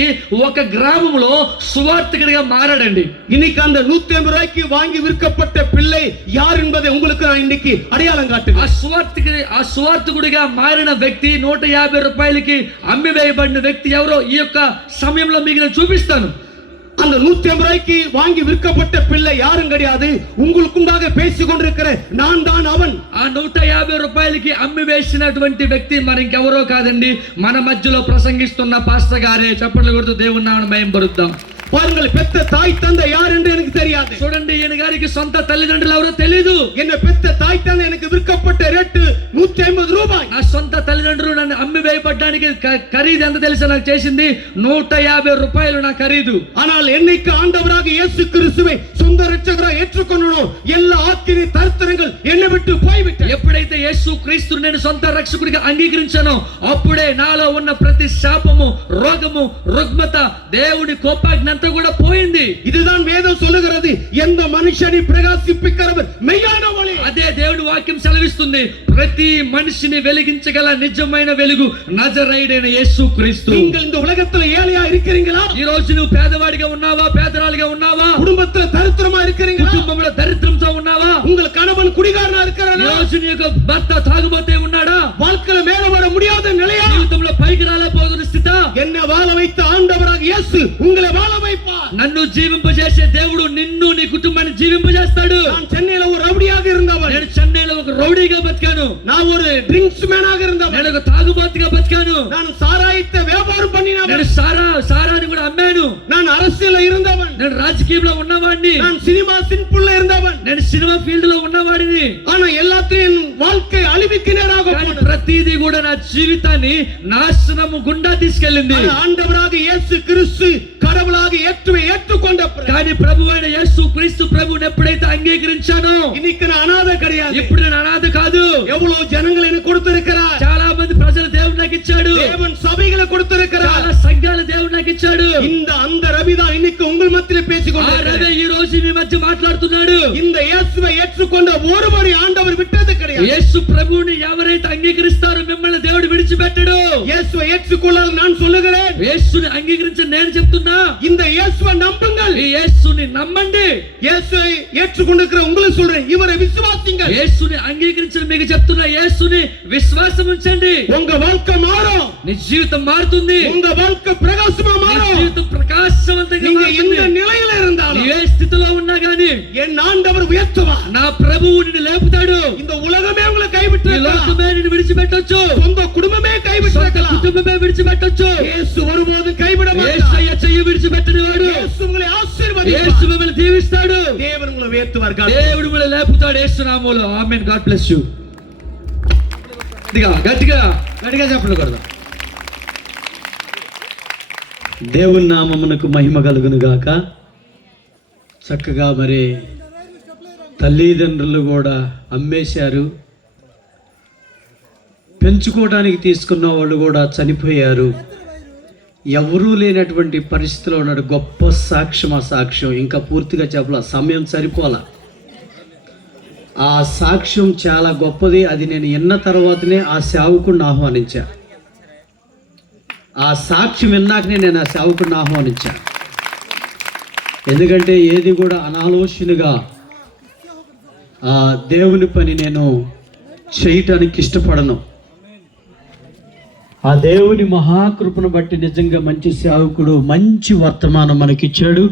ఒక గ్రామంలో సువార్తికుడిగా మారాడండి. இன்னைக்கு அந்த 150 ரூபாய்க்கு வாங்கி விற்கப்பட்ட பிள்ளை யார் என்பதை உங்களுக்கு நான் இன்னைக்கு அடையாளம் காட்டுகிறேன். ఆ సువార్తికుడిగా మారిన వ్యక్తి 150 రూపాయలకి అమ్మి వేయబడిన వ్యక్తి ఎవరో ఈ యొక్క సమయంలో మీకు నేను చూపిస్తాను. அந்த 150 ரூபாய்க்கு வாங்கி விற்கப்பட்ட பிள்ளை யாரும் கிடையாது, உங்களுக்குண்டாக பேசிக் கொண்டிருக்கிற நான் தான் அவன். ఆ 150 రూపాయలకి అమ్మి వేసినటువంటి వ్యక్తి మరి ఇంకెవరో కాదండి, మన మధ్యలో ప్రసంగిస్తున్న పాస్టర్ గారే. చప్పట్లు కొడుతూ దేవుని నామమున మహిమ పరుద్దాం. பாருங்கள், பெத்த தாய் தந்தை யார் என்று எனக்கு தெரியாது. చూడండి, ఈయన గారికి సొంత తల్లిదండ్రులు ఎవరో తెలియదు. என்ன பெத்த தாய் தந்தை எனக்கு விற்கப்பட்ட ரேட்டு 150 ரூபாய். నా సొంత తల్లిదండ్రులు నన్ను అమ్మి వేయబడ్డానికి ఖరీదు ఎంత తెలుసా నాకు చేసింది? 150 రూపాయలు నా ఖరీదు. ஆனால் என்னைக்கு ஆண்டவராக இயேசு கிறிஸ்துவை சொந்த இரட்சகராக ஏற்றுக்கொண்டனோ எல்லா ஆக்கினை தரித்திரங்கள் என்னை விட்டு போய்விட்டது. ఎప్పుడైతే యేసు క్రీస్తుని నేను సొంత రక్షకుడిగా అంగీకరించానో అప్పుడే నాలో ఉన్న ప్రతి శాపము, రోగము, రుగ్మత, దేవుడి కోపాగ్ని అంతా కూడా పోయింది. இதுதான் வேதம் சொல்லுகிறது, எந்த மனுஷனை பிரகாசிப்பிக்கிறவர் மெய்யான ஒளி. అదే దేవుడి వాక్యం సెలవిస్తుంది, ప్రతి మనిషిని వెలిగించగల నిజమైన వెలుగు నజరేయుడైన యేసు క్రీస్తు. நீங்கள் இந்த உலகத்துல ஏழையா இருக்கிறீங்களா? ఈ రోజు నువ్వు పేదవాడిగా ఉన్నావా, పేదరాలిగా ఉన్నావా? కుటుంబத்துல దరిద్రமா இருக்கிறீங்களா? కుటుంబంలో దరిద్రంతో ఉన్నావా? உங்கள் கணவன் குடிகாரனா இருக்கிறானா? ఈ రోజు నీ యొక్క భర్త తాగుబోతే ఉన్నాడా? வாழ்க்கையில மேல வர முடியாத நிலையா? జీవితంలో పైకి రాలేకపోతున్న స్థితి. என்ன வாழ வைத்த ஆண்டவராக இயேசு உங்களை வாழ வைப்பார். నన్ను జీవింపజేసే దేవుడు నిన్ను, నీ కుటుంబాన్ని జీవింపజేస్తాడు. நான் சென்னையில ஒரு రౌడీயாக இருந்தவன். నేను చెన్నైలో ఒక రౌడీగా బతికాను. நான் ஒரு డ్రింక్స్ మ్యాన్ ஆக இருந்தவன். నేను ఒక తాగుబోతుగా బతికాను. நான் సారాయితే వ్యాపారం பண்ணினவன். నేను సారాని కూడా అమ్మాను. நான் அரசியல்ல இருந்தவன். నేను రాజకీయంలో ఉన్నవాడిని. நான் சினிமா சின்புள்ள இருந்தவன். నేను సినిమా ఫీల్డ్ లో ఉన్నవాడిని. ஆனா எல்லாத்தையும் வாழ்க்கை அழிவுக்கு நேராக போனது. ప్రతిదీ కూడా నా జీవితాన్ని నాశనము గుండా తీసుకెళ్ళింది. ஆண்டவராக இயேசு கிறிஸ்து கடவுளாக ஏற்றுக்கொண்ட కానీ ప్రభువైన యేసు క్రీస్తు ప్రభువుని ఎప్పుడైతే అంగీకరించానో இன்னைக்கு நான் அநாதை கிடையாது. ఇప్పుడు నేను అనాథ కాదు. எவ்வளவு ஜனங்கள் எனக்கு கொடுத்திருக்கிறார். చాలా మంది ప్రజలు దేవుడు నాకు ఇచ్చాడు. தேவன் சபைகளை கொடுத்திருக்கிறார். చాలా సంఘాలు దేవుడు నాకు ఇచ్చాడు. அந்த ரவி தான் இன்னைக்கு உங்கள் மத்தியிலே பேசிக்கொண்டிருக்கிறார். ఈ రోజు మీ మధ్య మాట్లాడుతున్నాడు. இந்த இயேசுவை ஏற்றுக்கொண்ட ஒருவரை ஆண்டவர் விட்டது கிடையாது. యేసు ప్రభువుని ఎవరైతే అంగీకరిస్తారో మిమ్మల్ని దేవుడు విడిచిపెట్టడు. இயேசுவை ஏற்றுக்கொள்ளால் நான் சொல்லுகிறேன், యేసుని అంగీకరించి నేను చెప్తున్నా, இந்த இயேசுவை நம்புங்கள். ఈ యేసుని నమ్మండి. இயேசுவை ஏற்றுக்கொண்டிருக்கிற உங்களுக்கு சொல்றேன், இவரை விசுவாசிங்கள். యేసుని అంగీకరించిన మీకు చెప్తున్నా, యేసుని విశ్వాసం ఉంచండి. உங்க வாழ்க்கை மாறும். నీ జీవితం మారుతుంది. உங்க வாழ்க்கை பிரகாசமா నీ மாறும். జీవితం ప్రకాశవంతంగా நீங்க మారుతుంది. எந்த நிலையில இருந்தாலும் ఏ స్థితిలో ఉన్నా గానీ என் ஆண்டவர் உயர்த்துவார். నా ప్రభువు నిన్ను లేపుతాడు. இந்த உலகமே உங்களை கைவிட்டு ఈ లోకమే నిన్ను విడిచిపెట్టొచ్చు. சொந்த குடும்பமே கைவிட்டு సొంత కుటుంబమే విడిచిపెట్టొచ్చు. இயேசு ஒருபோதும் கைவிட மாட்டார். యేసయ్య చెయ్యి విడిచిపెట్టని వాడు. இயேசு உங்களை ஆசీర్వదిப்பார். యేసు మిమ్మల్ని దీవిస్తాడు. தேவன் உங்களை உயர்த்துவார். దేవుడు మిమ్మల్ని లేపుతాడు యేసు నామములో. ఆమేన్. God bless you. గట్టిగా చెప్పండి కొడదాం. దేవుని నామమునకు మహిమ కలుగును గాక. చక్కగా మరి తల్లిదండ్రులు కూడా అమ్మేశారు. పెంచుకోవడానికి తీసుకున్న వాళ్ళు కూడా చనిపోయారు. ఎవరూ లేనటువంటి పరిస్థితిలో ఉన్నాడు. గొప్ప సాక్ష్యం. ఆ సాక్ష్యం ఇంకా పూర్తిగా చెప్పాల, సమయం సరిపోలా. ఆ సాక్ష్యం చాలా గొప్పది. అది నేను విన్న తర్వాతనే ఆ సేవకుడిని ఆహ్వానించా. ఆ సాక్ష్యం విన్నాకనే నేను ఆ సేవకుడిని ఆహ్వానించా. ఎందుకంటే ఏది కూడా అనాలోచనగా ఆ దేవుని పని నేను చేయటానికి ఇష్టపడను. ఆ దేవుని మహాకృపను బట్టి నిజంగా మంచి సేవకుడు మంచి వర్తమానం మనకిచ్చాడు.